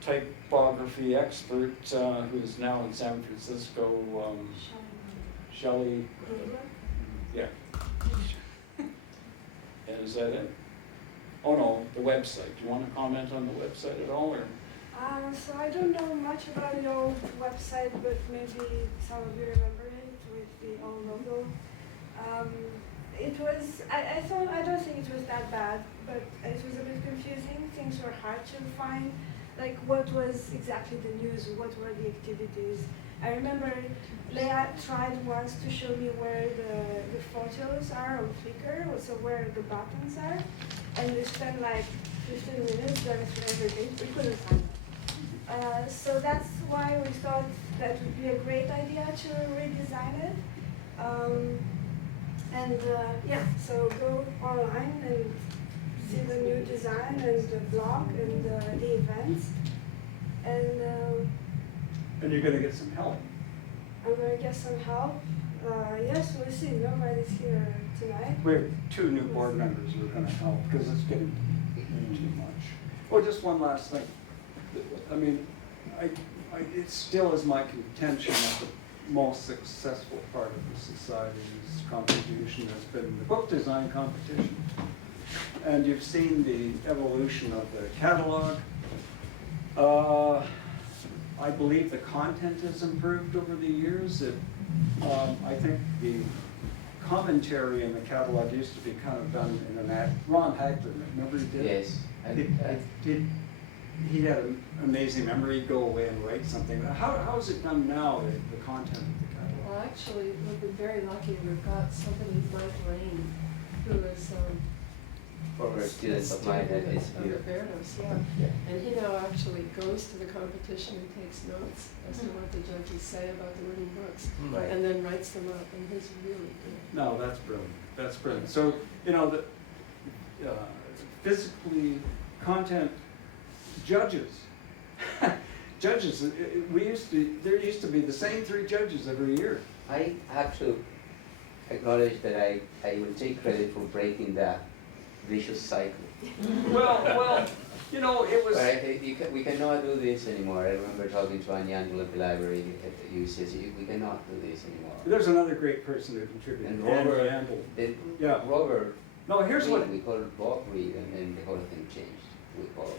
typography expert who is now in San Francisco, Shelley. Yeah. And is that it? Oh no, the website. Do you want to comment on the website at all, or? So I don't know much about your website, but maybe some of you remember it with the old logo. It was, I don't think it was that bad, but it was a bit confusing. Things were hard to find, like what was exactly the news, what were the activities. I remember Leah tried once to show me where the photos are on Flickr, also where the buttons are, and we spent like 15 minutes going through everything. We couldn't find them. So that's why we thought that would be a great idea to redesign it. So go online and see the new design and the blog and the events. And you're gonna get some help. I'm gonna get some help. Yes, we'll see. Nobody's here tonight. We have 2 new board members who are gonna help, because it's getting too much. Oh, just one last thing. I mean, it still is my contention that the most successful part of the society's contribution has been the book design competition. And you've seen the evolution of the catalog. I believe the content has improved over the years. I think the commentary in the catalog used to be kind of done in an act. Ron Hagler, remember he did? Yes. He had an amazing memory. He'd go away and write something. How is it done now, the content of the catalog? Well, actually, we've been very lucky. We've got somebody, Mike Raynor, who is Former students of mine that is here. Bernos, and he now actually goes to the competition and takes notes as to what the judges say about the winning books, Right. and then writes them up, and he's really good. No, that's brilliant. That's brilliant. So, you know, the physically content judges. Judges, there used to be the same 3 judges every year. I have to acknowledge that I will take credit for breaking that vicious cycle. Well, you know, it was. But we cannot do this anymore. I remember talking to Anya Angel at the library at the UCSC. We cannot do this anymore. There's another great person who contributed. And Robert, Yeah. Robert. No, here's what. We called it Bob Reed, and then the whole thing changed with Bob.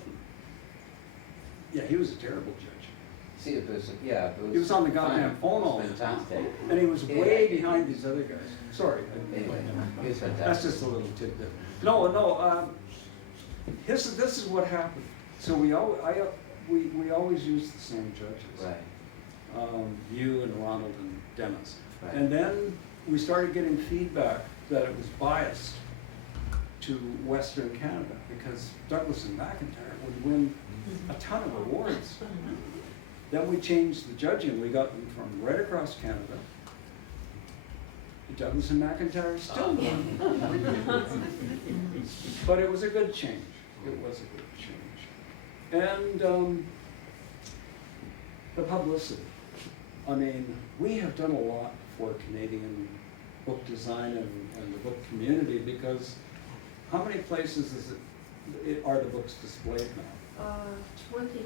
Yeah, he was a terrible judge. See, it was, yeah. He was on the goddamn phone all the time. Fantastic. And he was way behind these other guys. Sorry. Anyway, he was fantastic. That's just a little tidbit. No. This is what happened. So we always use the same judges. Right. You and Ronald and Dennis. Right. And then we started getting feedback that it was biased to Western Canada because Douglas and McIntyre would win a ton of awards. Then we changed the judging. We got them from right across Canada. Douglas and McIntyre still won. But it was a good change. It was a good change. And the publicity. I mean, we have done a lot for Canadian book design and the book community because how many places are the books displayed now? 22.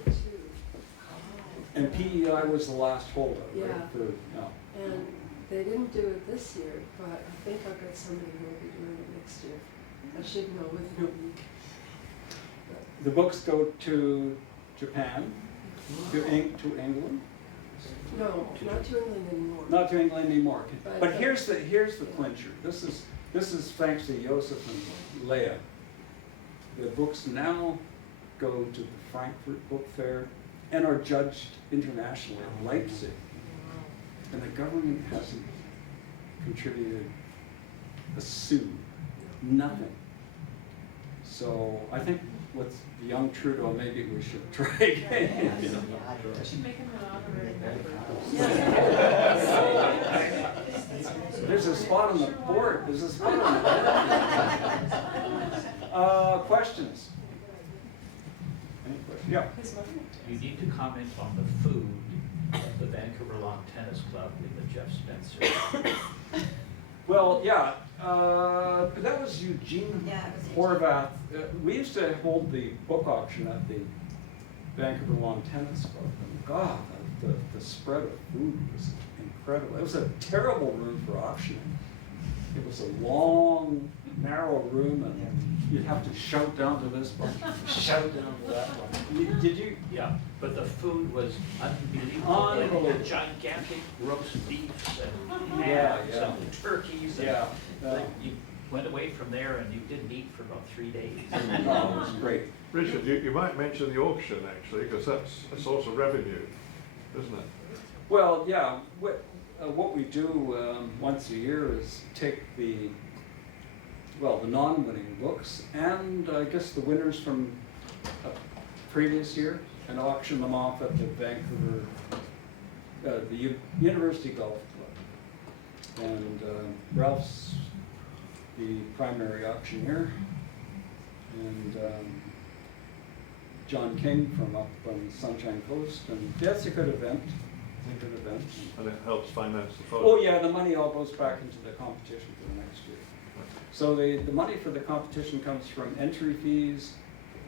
And PEI was the last holdout, right? Yeah. And they didn't do it this year, but I think I've got somebody who will be doing it next year. I should know within a week. The books go to Japan, to England? No, not to England anymore. Not to England anymore. But But here's the clincher. This is thanks to Joseph and Leah. The books now go to the Frankfurt Book Fair and are judged internationally in Leipzig. And the government hasn't contributed a sou, nothing. So I think with the young Trudeau, maybe we should try again. You know? I should make him an honorary member. There's a spot on the board. There's a spot on the board. Questions? Any questions? Yeah. You need to comment on the food at the Vancouver Lawn Tennis Club in the Jeff Spencer. Well, yeah, that was Eugene Horvath. We used to hold the book auction at the Vancouver Lawn Tennis Club. And God, the spread of food was incredible. It was a terrible room for auctioning. It was a long, narrow room, and you'd have to shout down to this one, shout down to that one. Did you? Yeah, but the food was unbelievable. Unbelievable. Like gigantic roast beefs and Yeah, hams yeah. and turkeys. And Yeah. like you went away from there and you didn't eat for about 3 days. Oh, it was great. Richard, you might mention the auction actually, because that's a source of revenue, isn't it? Well, yeah, what we do once a year is take the non-winning books and I guess the winners from a previous year and auction them off at the Vancouver, the University Golf Club. And Ralph's the primary auctioneer, and John King from up on the Sunshine Coast, and that's a good event. It's a good event. And it helps finance the photo. Oh yeah, the money all goes back into the competition for the next year. So the money for the competition comes from entry fees,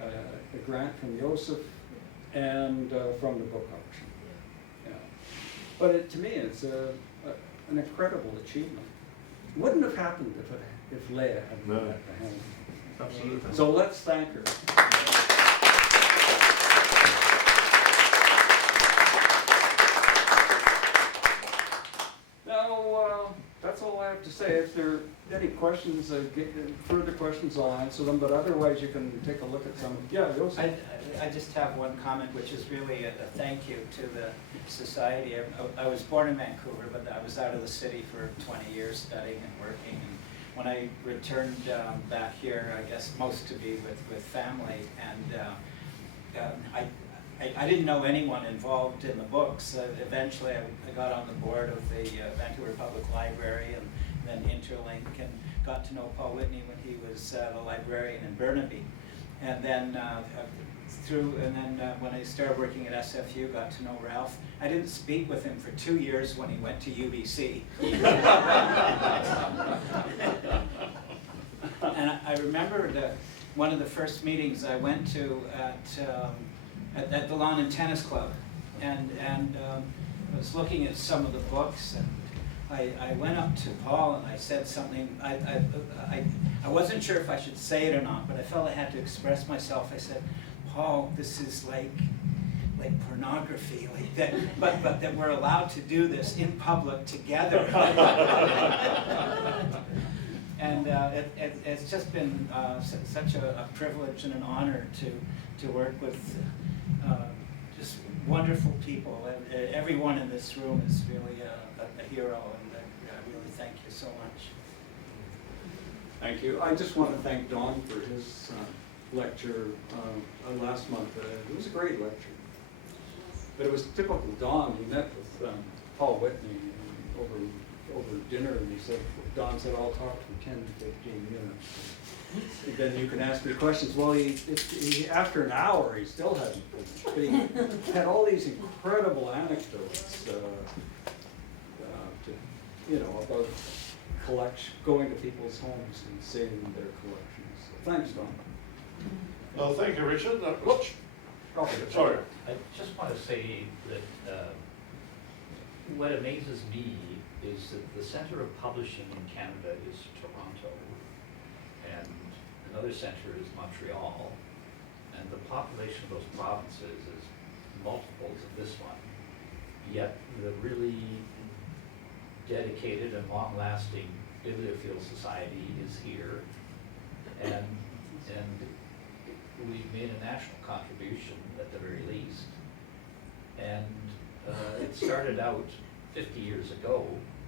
a grant from Joseph, and from the book auction. Yeah. But to me, it's an incredible achievement. Wouldn't have happened if Leah hadn't been at the helm. Absolutely. So let's thank her. Now, that's all I have to say. If there are any questions, further questions, I'll answer them, but otherwise you can take a look at some. Yeah, Joseph. I just have one comment, which is really a thank you to the Society. I was born in Vancouver, but I was out of the city for 20 years studying and working. And when I returned back here, I guess most to be with family, and I didn't know anyone involved in the books. Eventually I got on the board of the Vancouver Public Library and then Interlink, and got to know Paul Whitney when he was the librarian in Burnaby. And then when I started working at SFU, got to know Ralph. I didn't speak with him for 2 years when he went to UBC. And I remember one of the first meetings I went to at the Lawn and Tennis Club, and I was looking at some of the books, and I went up to Paul and I said something. I wasn't sure if I should say it or not, but I felt I had to express myself. I said, Paul, this is like pornography, like that, but that we're allowed to do this in public together. And it's just been such a privilege and an honor to work with just wonderful people. And everyone in this room is really a hero, and I really thank you so much. Thank you. I just want to thank Don for his lecture last month. It was a great lecture. But it was typical Don. He met with Paul Whitney over dinner, and Don said, I'll talk for 10 to 15 minutes. And then you can ask me questions. Well, he after an hour, he still hadn't finished. But he had all these incredible anecdotes about going to people's homes and seeing their collections. So thanks, Don. Well, thank you, Richard. Sorry. I just want to say that what amazes me is that the center of publishing in Canada is Toronto, and another center is Montreal, and the population of those provinces is multiples of this one. Yet the really dedicated and long-lasting bibliophile society is here, and we've made a national contribution at the very least. And it started out 50 years ago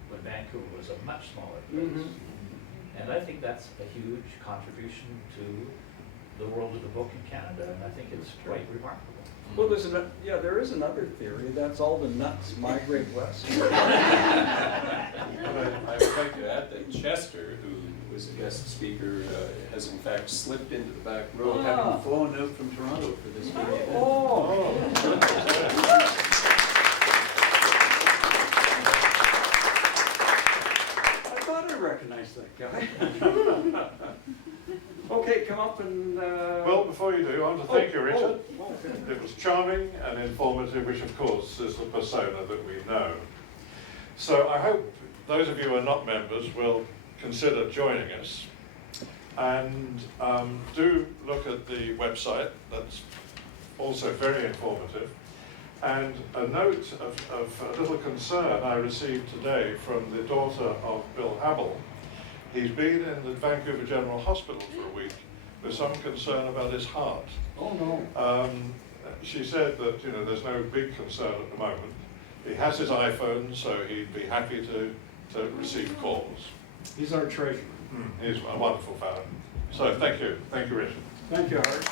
when Vancouver was a much smaller place. And I think that's a huge contribution to the world of the book in Canada, and I think it's quite remarkable. Well, there is another theory. That's all the nuts migrate west. I would like to add that Chester, who was a guest speaker, has in fact slipped into the back row, having flown out from Toronto for this very event. I thought I recognized that guy. Okay, come up and... Well, before you do, I want to thank you, Richard. It was charming and informative, which of course is the persona that we know. So I hope those of you who are not members will consider joining us. And do look at the website, that's also very informative. And a note of a little concern I received today from the daughter of Bill Habel. He's been in the Vancouver General Hospital for a week with some concern about his heart. Oh no. She said that there's no big concern at the moment, He has his iPhone, so he'd be happy to receive calls. He's our treasurer. He's a wonderful fellow. So thank you, Richard. Thank you, Art.